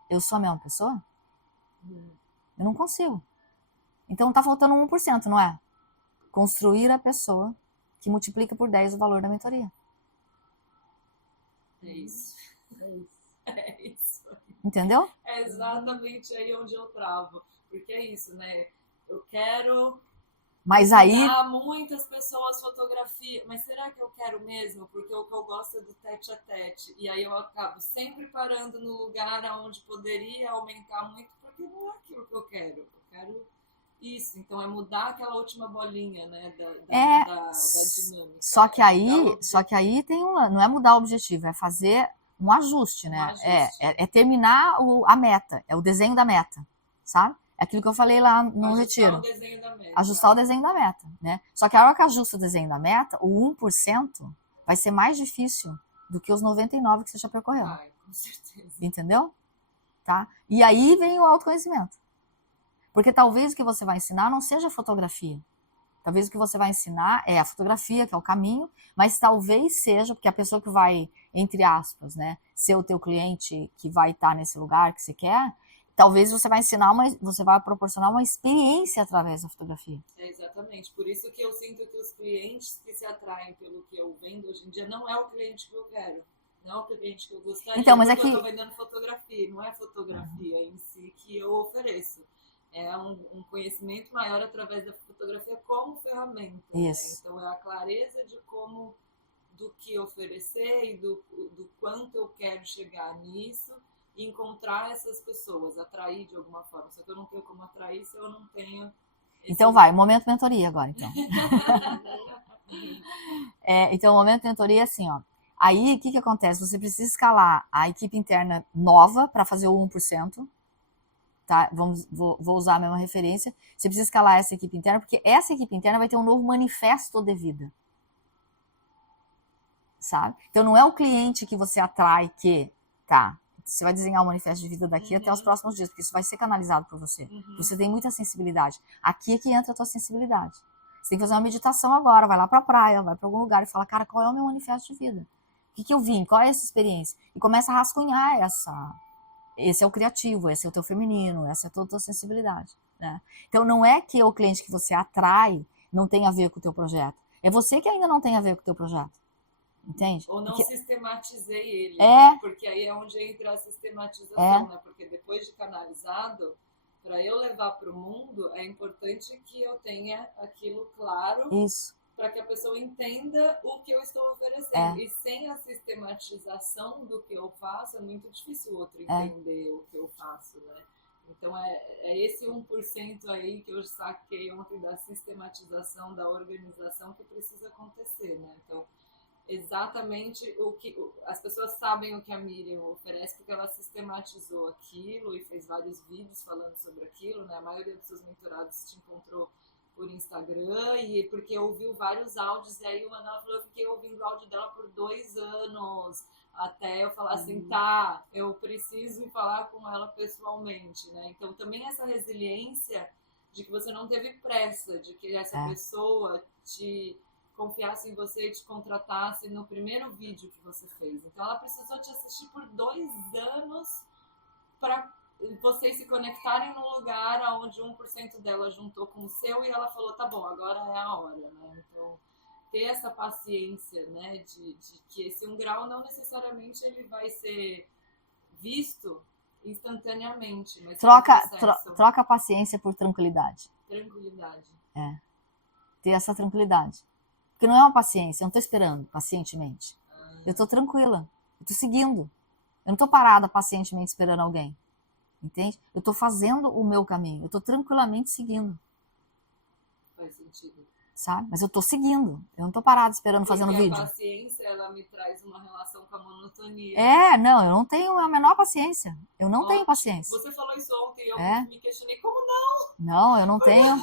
eu sou a mesma pessoa? Eu não consigo. Então tá faltando 1%, não é? Construir a pessoa que multiplica por 10 o valor da mentoria. É isso. É isso. É isso. Entendeu? É exatamente aí onde eu travo. Porque é isso, né? Eu quero Mas aí, ensinar muitas pessoas fotografia, mas será que eu quero mesmo? Porque o que eu gosto é do tete a tete. E aí eu acabo sempre parando no lugar onde poderia aumentar muito, porque não é aquilo que eu quero. Eu quero isso. Então é mudar aquela última bolinha, né? Da dinâmica. Só que aí tem não é mudar o objetivo, é fazer um ajuste, né? É terminar a meta, é o desenho da meta, sabe? É aquilo que eu falei lá no retiro. Ajustar o desenho da meta. Ajustar o desenho da meta, né? Só que a hora que ajusta o desenho da meta, o 1% vai ser mais difícil do que os 99% que você já percorreu. Ai, com certeza. Entendeu? Tá? E aí vem o autoconhecimento. Porque talvez o que você vai ensinar não seja fotografia. Talvez o que você vai ensinar é a fotografia, que é o caminho, mas talvez seja, porque a pessoa que vai, entre aspas, né, ser o teu cliente que vai estar nesse lugar que você quer, talvez você vai você vai proporcionar uma experiência através da fotografia. É exatamente. Por isso que eu sinto que os clientes que se atraem pelo que eu vendo hoje em dia não é o cliente que eu quero. Não é o cliente que eu gostaria. Então, mas eu estou vendendo fotografia, não é fotografia em si que eu ofereço. É um conhecimento maior através da fotografia como ferramenta. Isso. Né? Então é a clareza de como, do que oferecer e do quanto eu quero chegar nisso e encontrar essas pessoas, atrair de alguma forma. Só que eu não tenho como atrair se eu não tenho... Então vai, momento mentoria agora, então. Então, o momento mentoria é assim, ó. Aí, o que acontece? Você precisa escalar a equipe interna nova para fazer o 1%. Tá? Vou usar a mesma referência. Você precisa escalar essa equipe interna, porque essa equipe interna vai ter um novo manifesto de vida. Sabe? Então, não é o cliente que você atrai que, tá, você vai desenhar o manifesto de vida daqui até os próximos dias, porque isso vai ser canalizado por você. Você tem muita sensibilidade. Aqui é que entra a tua sensibilidade. Você tem que fazer uma meditação agora, vai lá pra praia, vai pra algum lugar e fala, cara, qual é o meu manifesto de vida? O que eu vim? Qual é essa experiência? E começa a rascunhar esse é o criativo, esse é o teu feminino, essa é a tua sensibilidade. Né? Então, não é que o cliente que você atrai não tem a ver com o teu projeto. É você que ainda não tem a ver com o teu projeto. Entende? Ou não sistematizei ele, né? Porque aí é onde entra a sistematização, né? Porque depois de canalizado, para eu levar para o mundo, é importante que eu tenha aquilo claro. Isso. Para que a pessoa entenda o que eu estou oferecendo. E sem a sistematização do que eu faço, é muito difícil o outro entender o que eu faço, né? Então é esse 1% aí que eu saquei ontem da sistematização, da organização que precisa acontecer, né? Então, exatamente o que as pessoas sabem o que a Miriam oferece porque ela sistematizou aquilo e fez vários vídeos falando sobre aquilo, né? A maioria dos seus mentorados te encontrou por Instagram e porque ouviu vários áudios, e aí uma dela falou, eu fiquei ouvindo o áudio dela por 2 anos, até eu falar assim, tá, eu preciso falar com ela pessoalmente, né? Então também essa resiliência de que você não teve pressa, de que essa pessoa te confiasse em você e te contratasse no primeiro vídeo que você fez. Então ela precisou te assistir por 2 anos para vocês se conectarem num lugar onde 1% dela juntou com o seu e ela falou, tá bom, agora é a hora, né? Então, ter essa paciência, né, de que esse 1 grau não necessariamente ele vai ser visto instantaneamente, mas troca a paciência por tranquilidade. Tranquilidade. Ter essa tranquilidade. Porque não é uma paciência, eu não estou esperando pacientemente. Eu estou tranquila, eu estou seguindo. Eu não estou parada pacientemente esperando alguém. Entende? Eu estou fazendo o meu caminho, eu estou tranquilamente seguindo. Faz sentido. Sabe? Mas eu estou seguindo, eu não estou parada esperando, fazendo vídeo. A paciência, ela me traz uma relação com a monotonia. Não, eu não tenho a menor paciência. Eu não tenho paciência. Você falou isso ontem e eu me questionei, como não? Não, eu não tenho.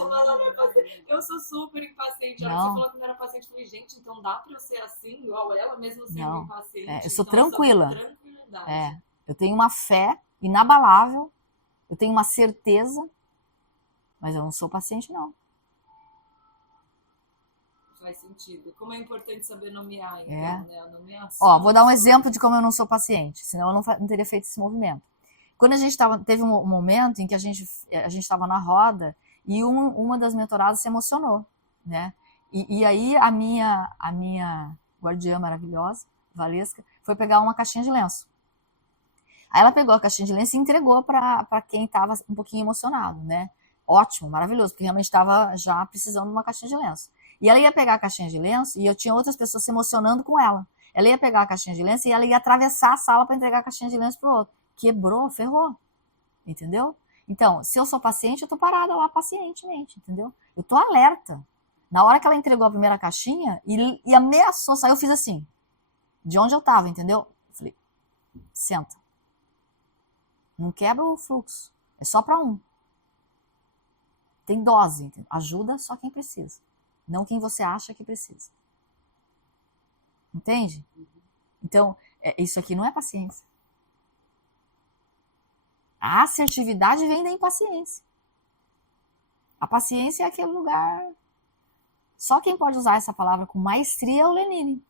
Eu sou super impaciente. Ela falou que não era paciente. Eu falei, gente, então dá pra eu ser assim, igual ela, mesmo sendo impaciente? Eu sou tranquila. Tranquilidade. Eu tenho uma fé inabalável, eu tenho uma certeza, mas eu não sou paciente, não. Faz sentido. Como é importante saber nomear, então, né? A nomeação. Vou dar um exemplo de como eu não sou paciente, senão eu não teria feito esse movimento. Quando a gente teve um momento em que a gente estava na roda e uma das mentoradas se emocionou, né? E aí a minha guardiã maravilhosa, Valesca, foi pegar uma caixinha de lenço. Aí ela pegou a caixinha de lenço e entregou para quem estava um pouquinho emocionado, né? Ótimo, maravilhoso, porque realmente estava já precisando de uma caixinha de lenço. E ela ia pegar a caixinha de lenço e eu tinha outras pessoas se emocionando com ela. Ela ia pegar a caixinha de lenço e ela ia atravessar a sala para entregar a caixinha de lenço para o outro. Quebrou, ferrou. Entendeu? Então, se eu sou paciente, eu tô parada lá pacientemente, entendeu? Eu tô alerta. Na hora que ela entregou a primeira caixinha e ameaçou, eu fiz assim, de onde eu tava, entendeu? Eu falei, senta. Não quebra o fluxo. É só para um. Tem dose. Entendeu? Ajuda só quem precisa. Não quem você acha que precisa. Entende? Então, isso aqui não é paciência. A assertividade vem da impaciência. A paciência é aquele lugar... Só quem pode usar essa palavra com maestria é o Lenine.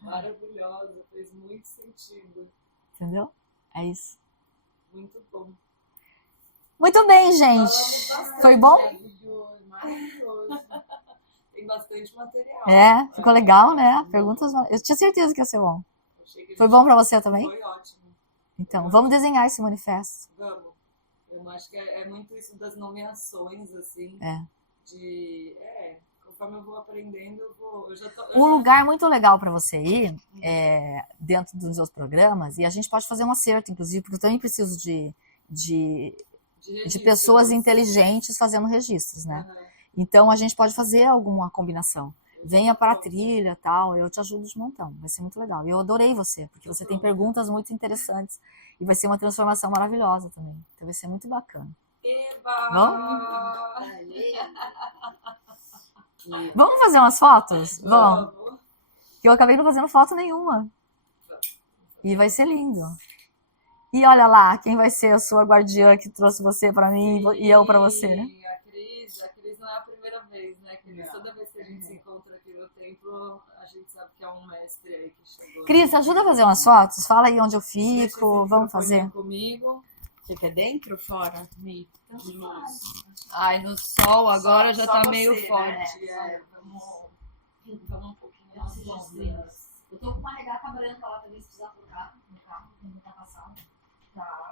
Maravilhosa, fez muito sentido. Entendeu? É isso. Muito bom. Muito bem, gente. Foi bom? Maravilhoso. Tem bastante material. Ficou legal, né? Perguntas. Eu tinha certeza que ia ser bom. Foi bom pra você também? Foi ótimo. Então, vamos desenhar esse manifesto. Vamos. Eu acho que é muito isso das nomeações, assim. Conforme eu vou aprendendo, um lugar muito legal para você ir, dentro dos meus programas, e a gente pode fazer um acerto, inclusive, porque eu também preciso de pessoas inteligentes fazendo registros, né? Então, a gente pode fazer alguma combinação. Venha para a trilha, tal, eu te ajudo de montão. Vai ser muito legal. Eu adorei você, porque você tem perguntas muito interessantes e vai ser uma transformação maravilhosa também. Então, vai ser muito bacana. Eba! Vamos fazer umas fotos? Vamos. Que eu acabei não fazendo foto nenhuma. E vai ser lindo. E olha lá, quem vai ser a sua guardiã que trouxe você para mim e eu para você, né? A Cris não é a primeira vez, né, Cris? Toda vez que a gente se encontra aqui no templo, a gente sabe que é um mestre aí que chegou. Cris, ajuda a fazer umas fotos? Fala aí onde eu fico, vamos fazer. Comigo. Fica dentro ou fora? Ai, no sol agora já tá meio forte. Né? Vamos um pouquinho mais longe. Eu tô com uma regata branca lá também, se precisar trocar no carro, não tá passando. Tá.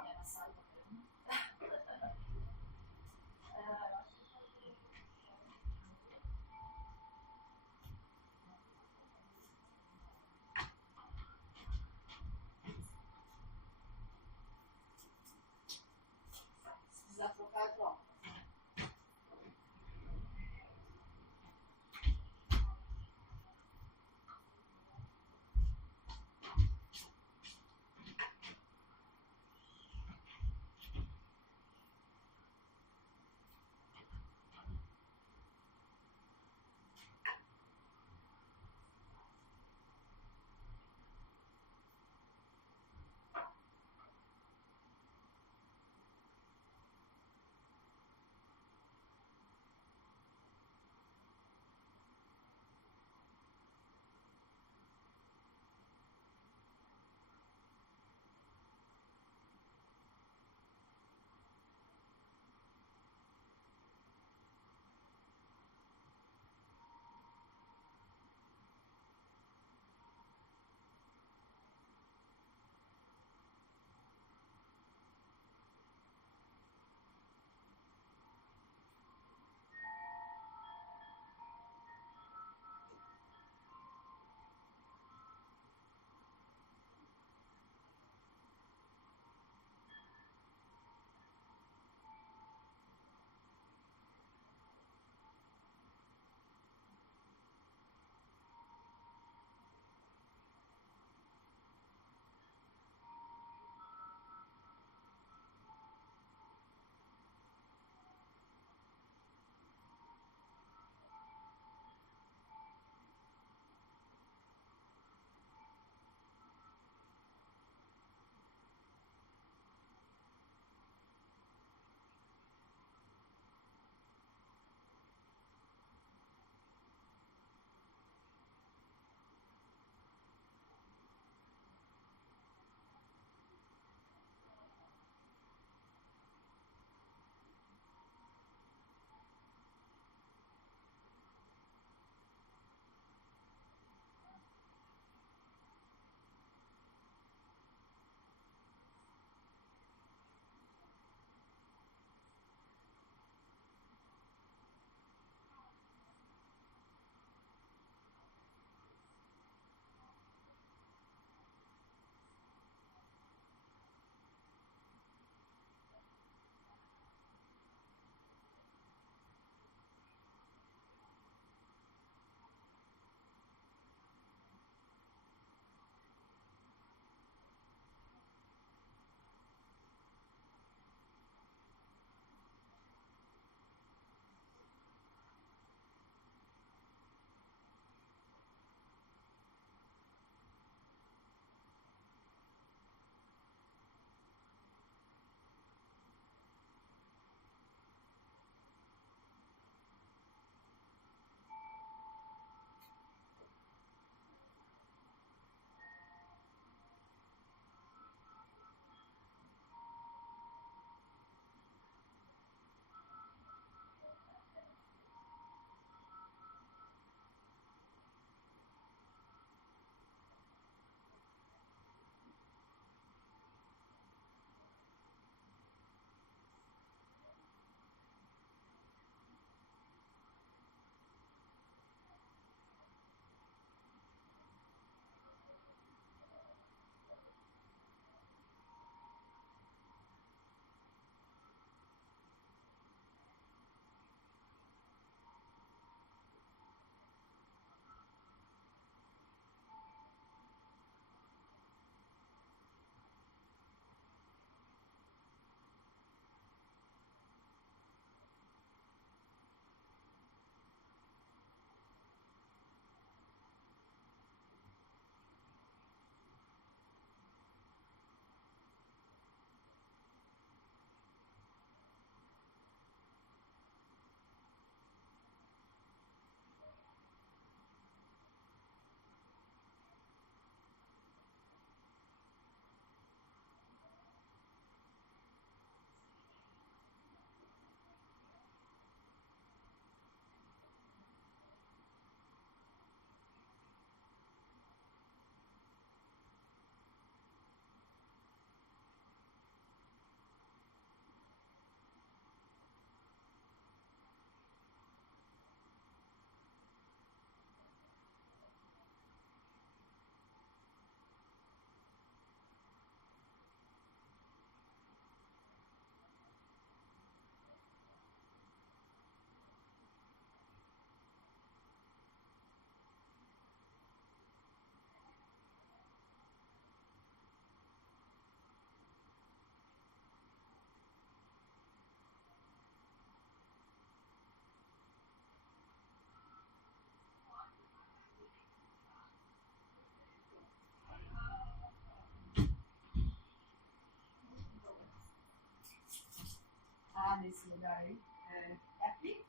nesse lugar aí? É. É aqui?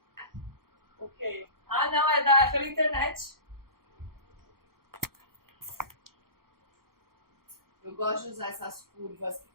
O quê? Ah, não, é pela internet. Eu gosto de usar essas curvas